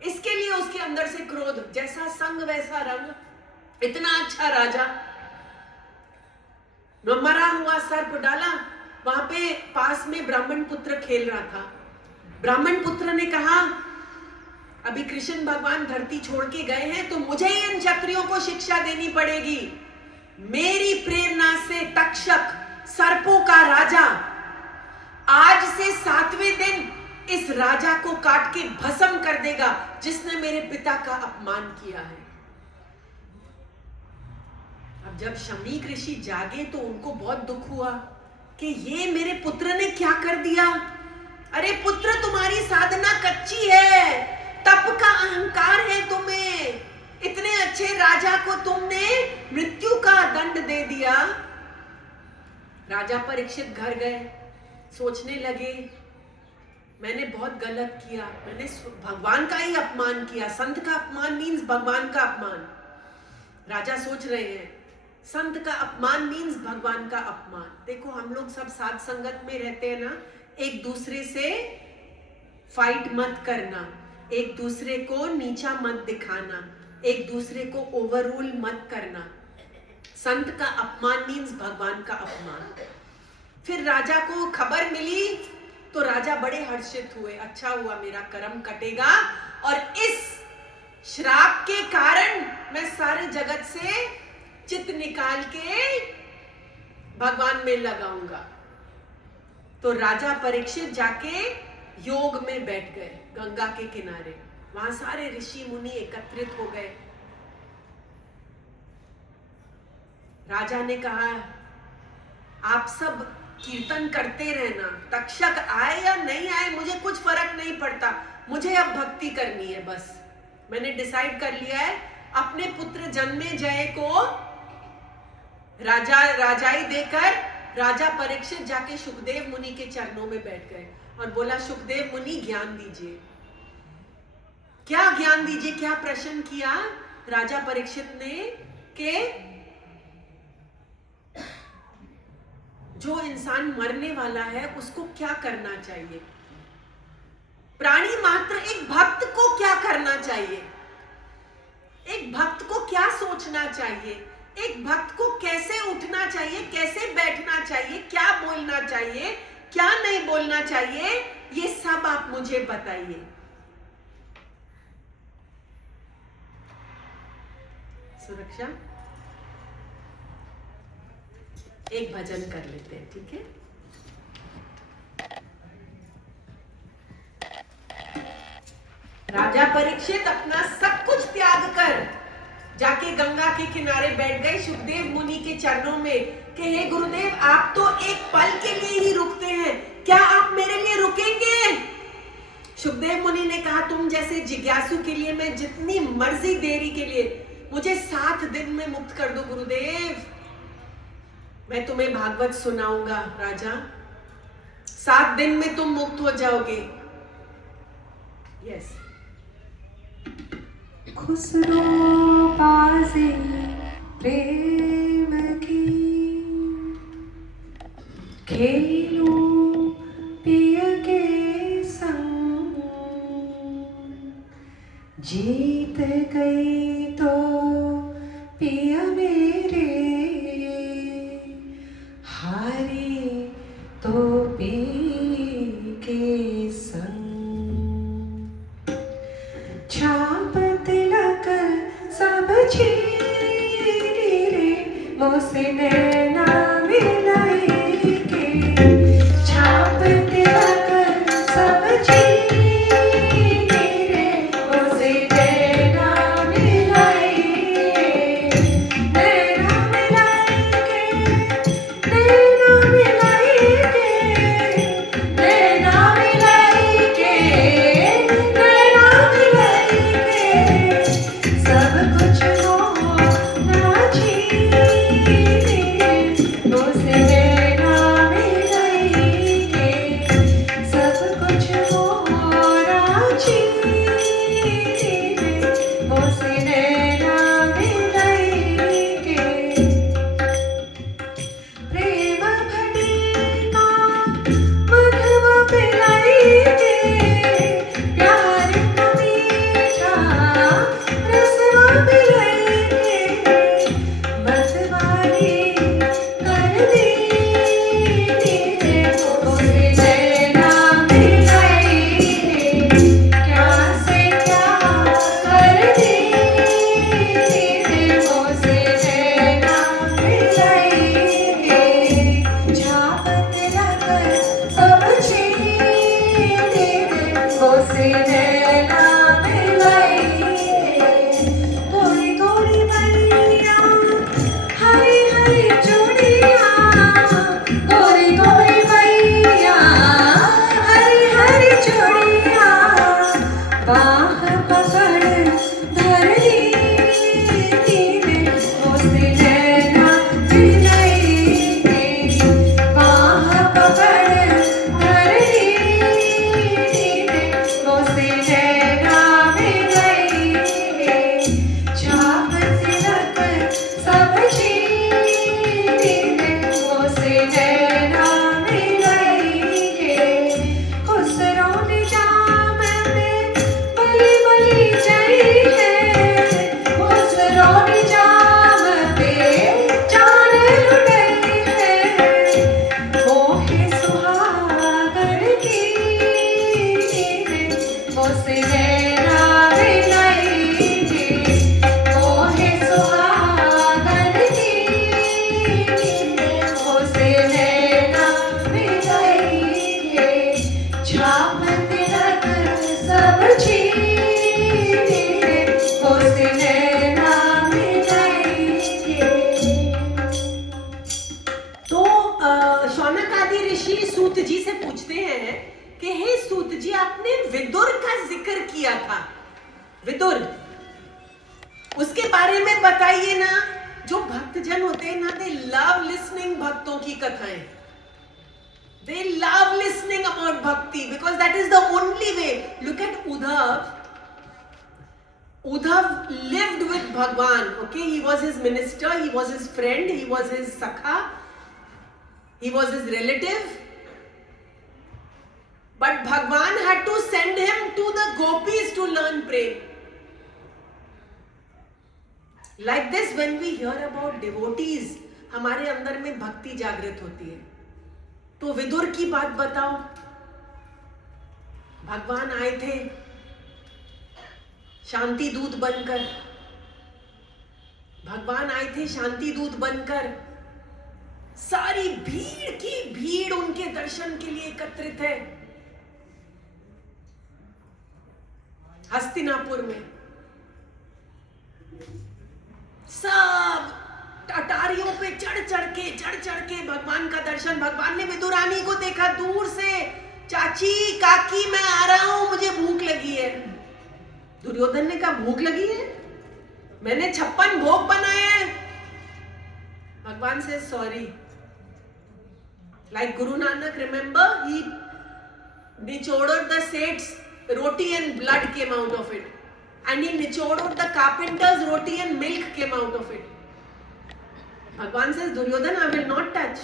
इसके लिए उसके अंदर से क्रोध, जैसा संग वैसा रंग। इतना अच्छा राजा, मरा हुआ सर्प डाला। वहां पे पास में ब्राह्मण पुत्र खेल रहा था। ब्राह्मण पुत्र ने कहा, अभी कृष्ण भगवान धरती छोड़ के गए हैं तो मुझे ही इन क्षत्रियों को शिक्षा देनी पड़ेगी। मेरी प्रेरणा से तक्षक, सर्पों का राजा, आज से 7वें दिन इस राजा को काट के भस्म कर देगा जिसने मेरे पिता का अपमान किया है। अब जब शमीक ऋषि जागे तो उनको बहुत दुख हुआ कि ये मेरे पुत्र ने क्या कर दिया। अरे पुत्र, तुम्हारी साधना कच्ची है, तप का अहंकार है तुम्हें, इतने अच्छे राजा को तुमने मृत्यु का दंड दे दिया। राजा परीक्षित घर गए, सोचने लगे मैंने बहुत गलत किया, मैंने भगवान का ही अपमान किया। संत का अपमान मीन्स भगवान का अपमान। राजा सोच रहे हैं संत का अपमान मीन्स भगवान का अपमान। देखो हम लोग सब साथ संगत में रहते हैं ना, एक दूसरे से फाइट मत करना, एक दूसरे को नीचा मत दिखाना, एक दूसरे को ओवररूल मत करना। संत का अपमान मीन्स भगवान का अपमान। फिर राजा को खबर मिली तो राजा बड़े हर्षित हुए, अच्छा हुआ मेरा कर्म कटेगा और इस श्राप के कारण मैं सारे जगत से चित्त निकाल के भगवान में लगाऊंगा। तो राजा परीक्षित जाके योग में बैठ गए गंगा के किनारे। वहां सारे ऋषि मुनि एकत्रित हो गए। राजा ने कहा आप सब कीर्तन करते रहना, तक्षक आए या नहीं आए मुझे कुछ फर्क नहीं पड़ता, मुझे अब भक्ति करनी है। बस मैंने डिसाइड कर लिया है, अपने पुत्र जन्मेजय को राजाई देकर राजा परीक्षित जाके सुखदेव मुनि के चरणों में बैठ गए और बोला सुखदेव मुनि ज्ञान दीजिए। क्या ज्ञान दीजिए? क्या प्रश्न किया राजा परीक्षित ने कि जो इंसान मरने वाला है उसको क्या करना चाहिए, प्राणी मात्र एक भक्त को क्या करना चाहिए, एक भक्त को क्या सोचना चाहिए, एक भक्त को कैसे उठना चाहिए, कैसे बैठना चाहिए, क्या बोलना चाहिए, क्या नहीं बोलना चाहिए, ये सब आप मुझे बताइए। सुरक्षा, एक भजन कर लेते हैं, ठीक है? राजा परीक्षित अपना सब कुछ त्याग कर जाके गंगा के किनारे बैठ गए सुखदेव मुनि के चरणों में कि हे गुरुदेव आप तो एक पल के लिए ही रुकते हैं, क्या आप मेरे लिए रुकेंगे? सुखदेव मुनि ने कहा तुम जैसे जिज्ञासु के लिए मैं जितनी मर्जी देरी के लिए, मुझे 7 दिन में मुक्त कर दो गुरुदेव, मैं तुम्हें भागवत सुनाऊंगा। राजा 7 दिन में तुम मुक्त हो जाओगे। यस। खुसरो बाजी प्रेम की, खेलूं पिय के संग, जीत गई तो पिय मेरे, हारी तो पिय देवर्षि सूत जी से पूछते हैं कि हे सूत जी, आपने विदुर का जिक्र किया था, विदुर, उसके बारे में बताइए ना। जो भक्तजन होते हैं ना, दे लव लिसनिंग भक्तों की कथाएं, दे लव लिसनिंग अबाउट भक्ति, because that is the only way. Look at Uddhav. Uddhav lived with Bhagwan, okay? He was his minister, he was his friend, he was his sakha, he was his relative. But Bhagwan had to send him to the gopis to learn prem. Like this, when we hear about devotees, हमारे अंदर में भक्ति जागृत होती है। तो विदुर की बात बताओ। भगवान आए थे शांति दूत बनकर, भगवान आए थे शांति दूत बनकर। सारी भीड़ की भीड़ उनके दर्शन के लिए एकत्रित है हस्तिनापुर में। सब अटारियों पे चढ़ चढ़ के भगवान का दर्शन। भगवान ने विदुरानी को देखा दूर से, चाची काकी मैं आ रहा हूं, मुझे भूख लगी है। दुर्योधन ने कहा भूख लगी है, मैंने 56 भोग बनाए हैं। भगवान से sorry, like Guru Nanak, remember he निचोड़ed the saints roti and blood came out of it, and he nichoded the carpenter's roti and milk came out of it. Bhagwan says Duryodhan I will not touch.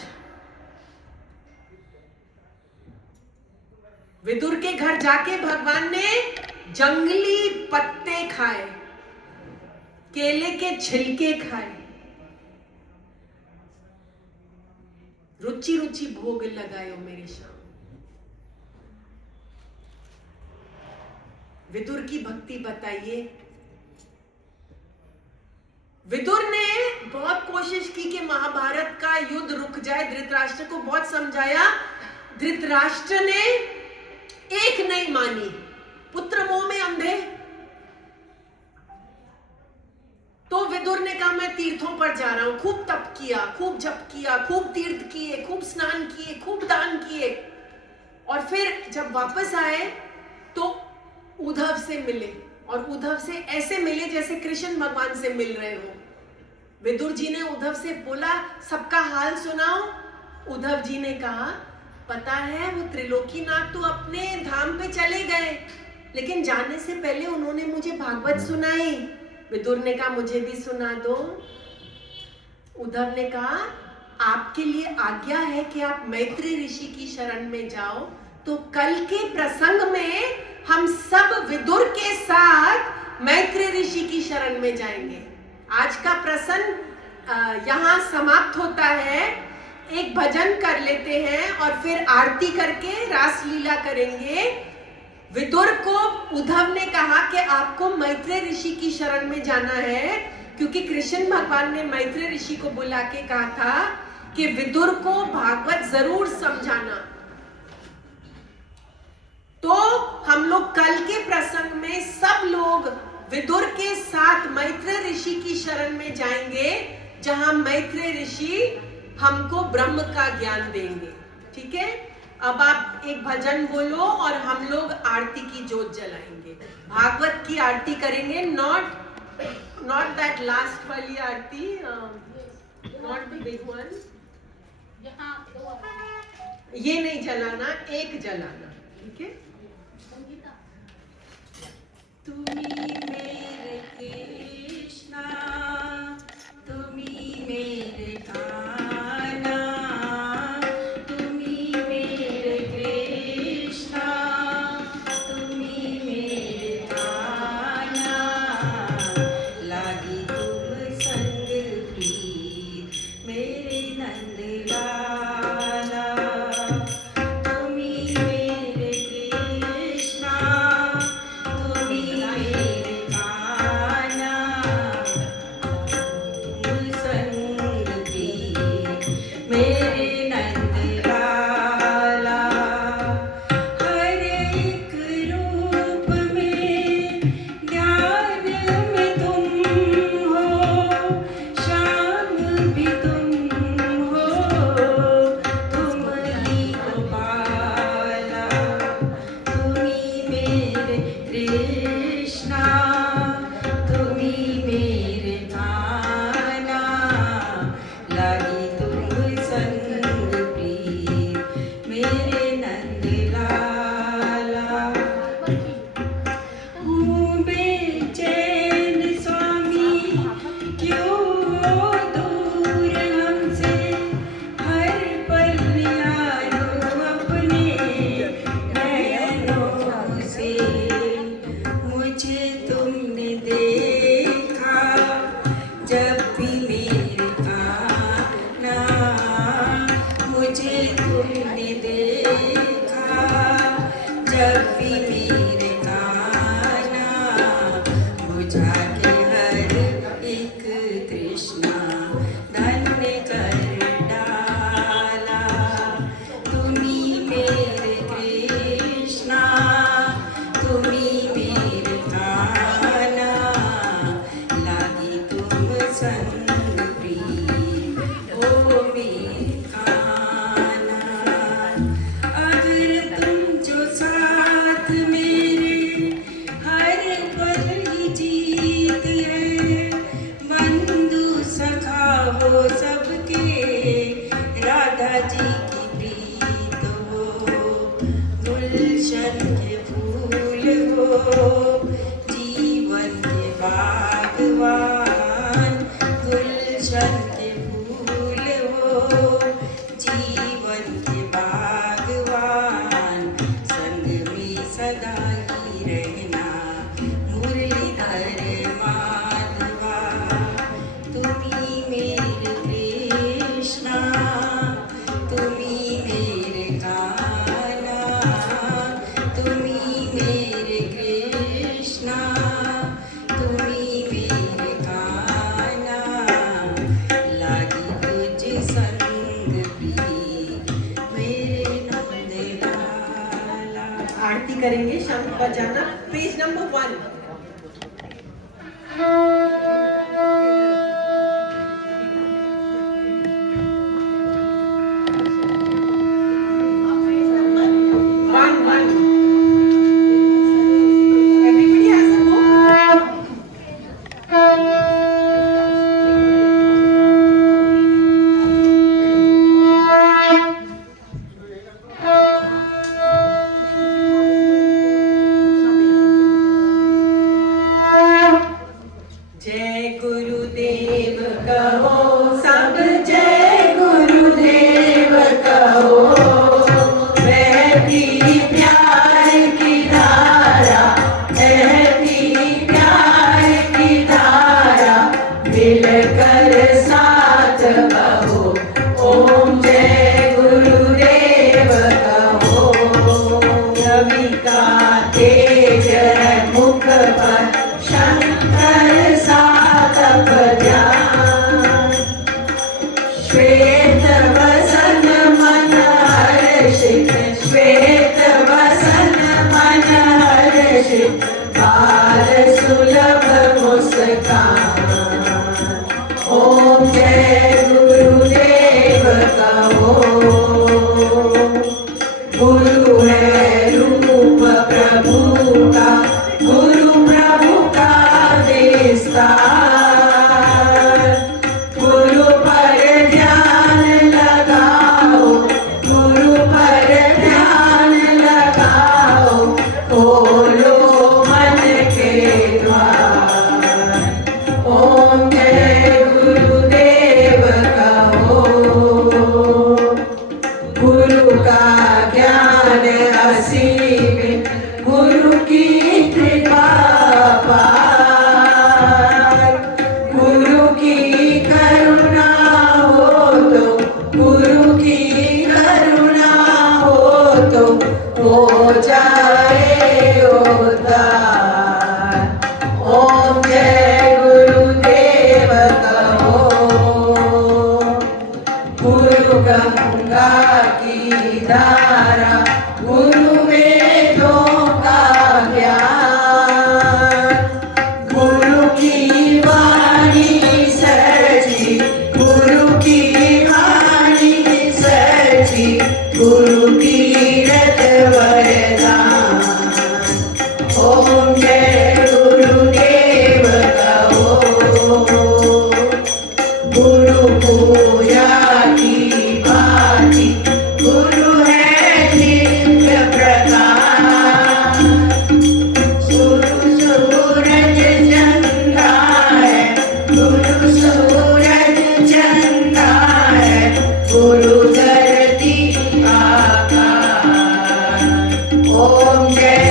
Vidur के घर जाके भगवान ने जंगली पत्ते खाए, केले के छिलके खाए, रुचि रुचि भोग लगाए मेरे श्याम। विदुर की भक्ति बताइए। विदुर ने बहुत कोशिश की कि महाभारत का युद्ध रुक जाए, धृतराष्ट्र को बहुत समझाया, धृतराष्ट्र ने एक नहीं मानी, पुत्र मोह में अंधे। तो विदुर ने कहा मैं तीर्थों पर जा रहा हूं, खूब तप किया, खूब जप किया, खूब तीर्थ किए, खूब स्नान किए, खूब दान किए, और फिर जब वापस आए तो उद्धव से मिले, और उद्धव से ऐसे मिले जैसे कृष्ण भगवान से मिल रहे हो। विदुर जी ने उद्धव से बोला सबका हाल सुनाओ। उद्धव जी ने कहा पता है वो त्रिलोकीनाथ तो अपने धाम पे चले गए, लेकिन जाने से पहले उन्होंने मुझे भागवत सुनाई। विदुर ने कहा मुझे भी सुना दो। उद्धव ने कहा आपके लिए आज्ञा है कि आप मैत्री ऋषि की शरण में जाओ। तो कल के प्रसंग में हम सब विदुर के साथ मैत्री ऋषि की शरण में जाएंगे। आज का प्रसंग यहाँ समाप्त होता है। एक भजन कर लेते हैं और फिर आरती करके रासलीला करेंगे। विदुर को उद्धव ने कहा कि आपको मैत्री ऋषि की शरण में जाना है, क्योंकि कृष्ण भगवान ने मैत्री ऋषि को बुला के कहा था कि विदुर को भागवत जरूर समझाना। तो हम लोग कल के प्रसंग में सब लोग विदुर के साथ मैत्री ऋषि की शरण में जाएंगे, जहां मैत्री ऋषि हमको ब्रह्म का ज्ञान देंगे। ठीक है, अब आप एक भजन बोलो और हम लोग आरती की जोत जलाएंगे, भागवत की आरती करेंगे। नॉट दैट लास्ट वाली आरती, नॉट द बिग वन, ये नहीं जलाना, एक जलाना। ठीक है, तुम्ही मेरे कृष्णा, तुम्ही मेरे कान्हा, तुम्ही मेरे कृष्णा, तुम्ही मेरे कान्हा, लागी तुम संग प्रीत मेरे नंद लाला। तुम्ही मेरे कृष्णा, तुम्ही मेरे जब भी मेरे काना बुझा के हर एक तृष्णा धन्य कर डाला। तुम्ही मेरे कृष्णा, तुम्ही मेरे काना, लागी तुम संग प्रिय ओ मेरे काना। अगर तुम जो साथ मेरे हर पल ही जीत है, बंधु सखा हो सबके, राधा जी की प्रीत हो, गुलशन के फूल हो, जीवन के बागवान, गुलशन के फूल हो, जीवन के बागवान, संग में सदा ही रहना मुरलीधर माधवा। तुम्ही मेरे कृष्णा, तुम्ही मेरे काना, तुम्ही मेरे कृष्णा, तुम्ही मेरे काना, लागी तुझ संग प्रिय मेरे नंद लाला। आरती करेंगे, शंख बजाना, page number 1। Everybody has a book. जय गुरुदेव कहो सब, जय गुरुदेव कहो, बहती प्यार की धारा, बहती प्यार की धारा, मिलकर साथ बहो, ओम जय गुरुदेव कहो। रवि का तेज है मुख पर, शंकर सातप ध्यान, श्वेत वसन मन हर्षित, श्वेत वसन मन हर्षित, बाल सुलभ मुस्कान, ओम जय गुरुदेव कहो। गुरु है रूप प्रभु का, गुरु प्रभु का विस्तार, गुरु पर ध्यान लगाओ, गुरु पर ध्यान लगाओ, खोलो मन के द्वार, ओम जय गुरुदेव कहो। गुरु का ज्ञान असीम, गुरु की कृपा पार, गुरु की करुणा हो तो, गुरु की करुणा हो तो, हो जाए उद्धार, ओम जय गुरुदेव कहो। गुरु गंगा की धारा, गुरु वेदों का ज्ञान, गुरु की वाणी सची, गुरु की वाणी सची, गुरु तीरथ वरदान, ओम जय गुरुदेव कहो। गुरु पूजा की भांति, गुरु है दिव्य प्रकाश, गुरु सूरज चंदा है, गुरु सूरज चंदा है, गुरु धरती आकाश, ओम जय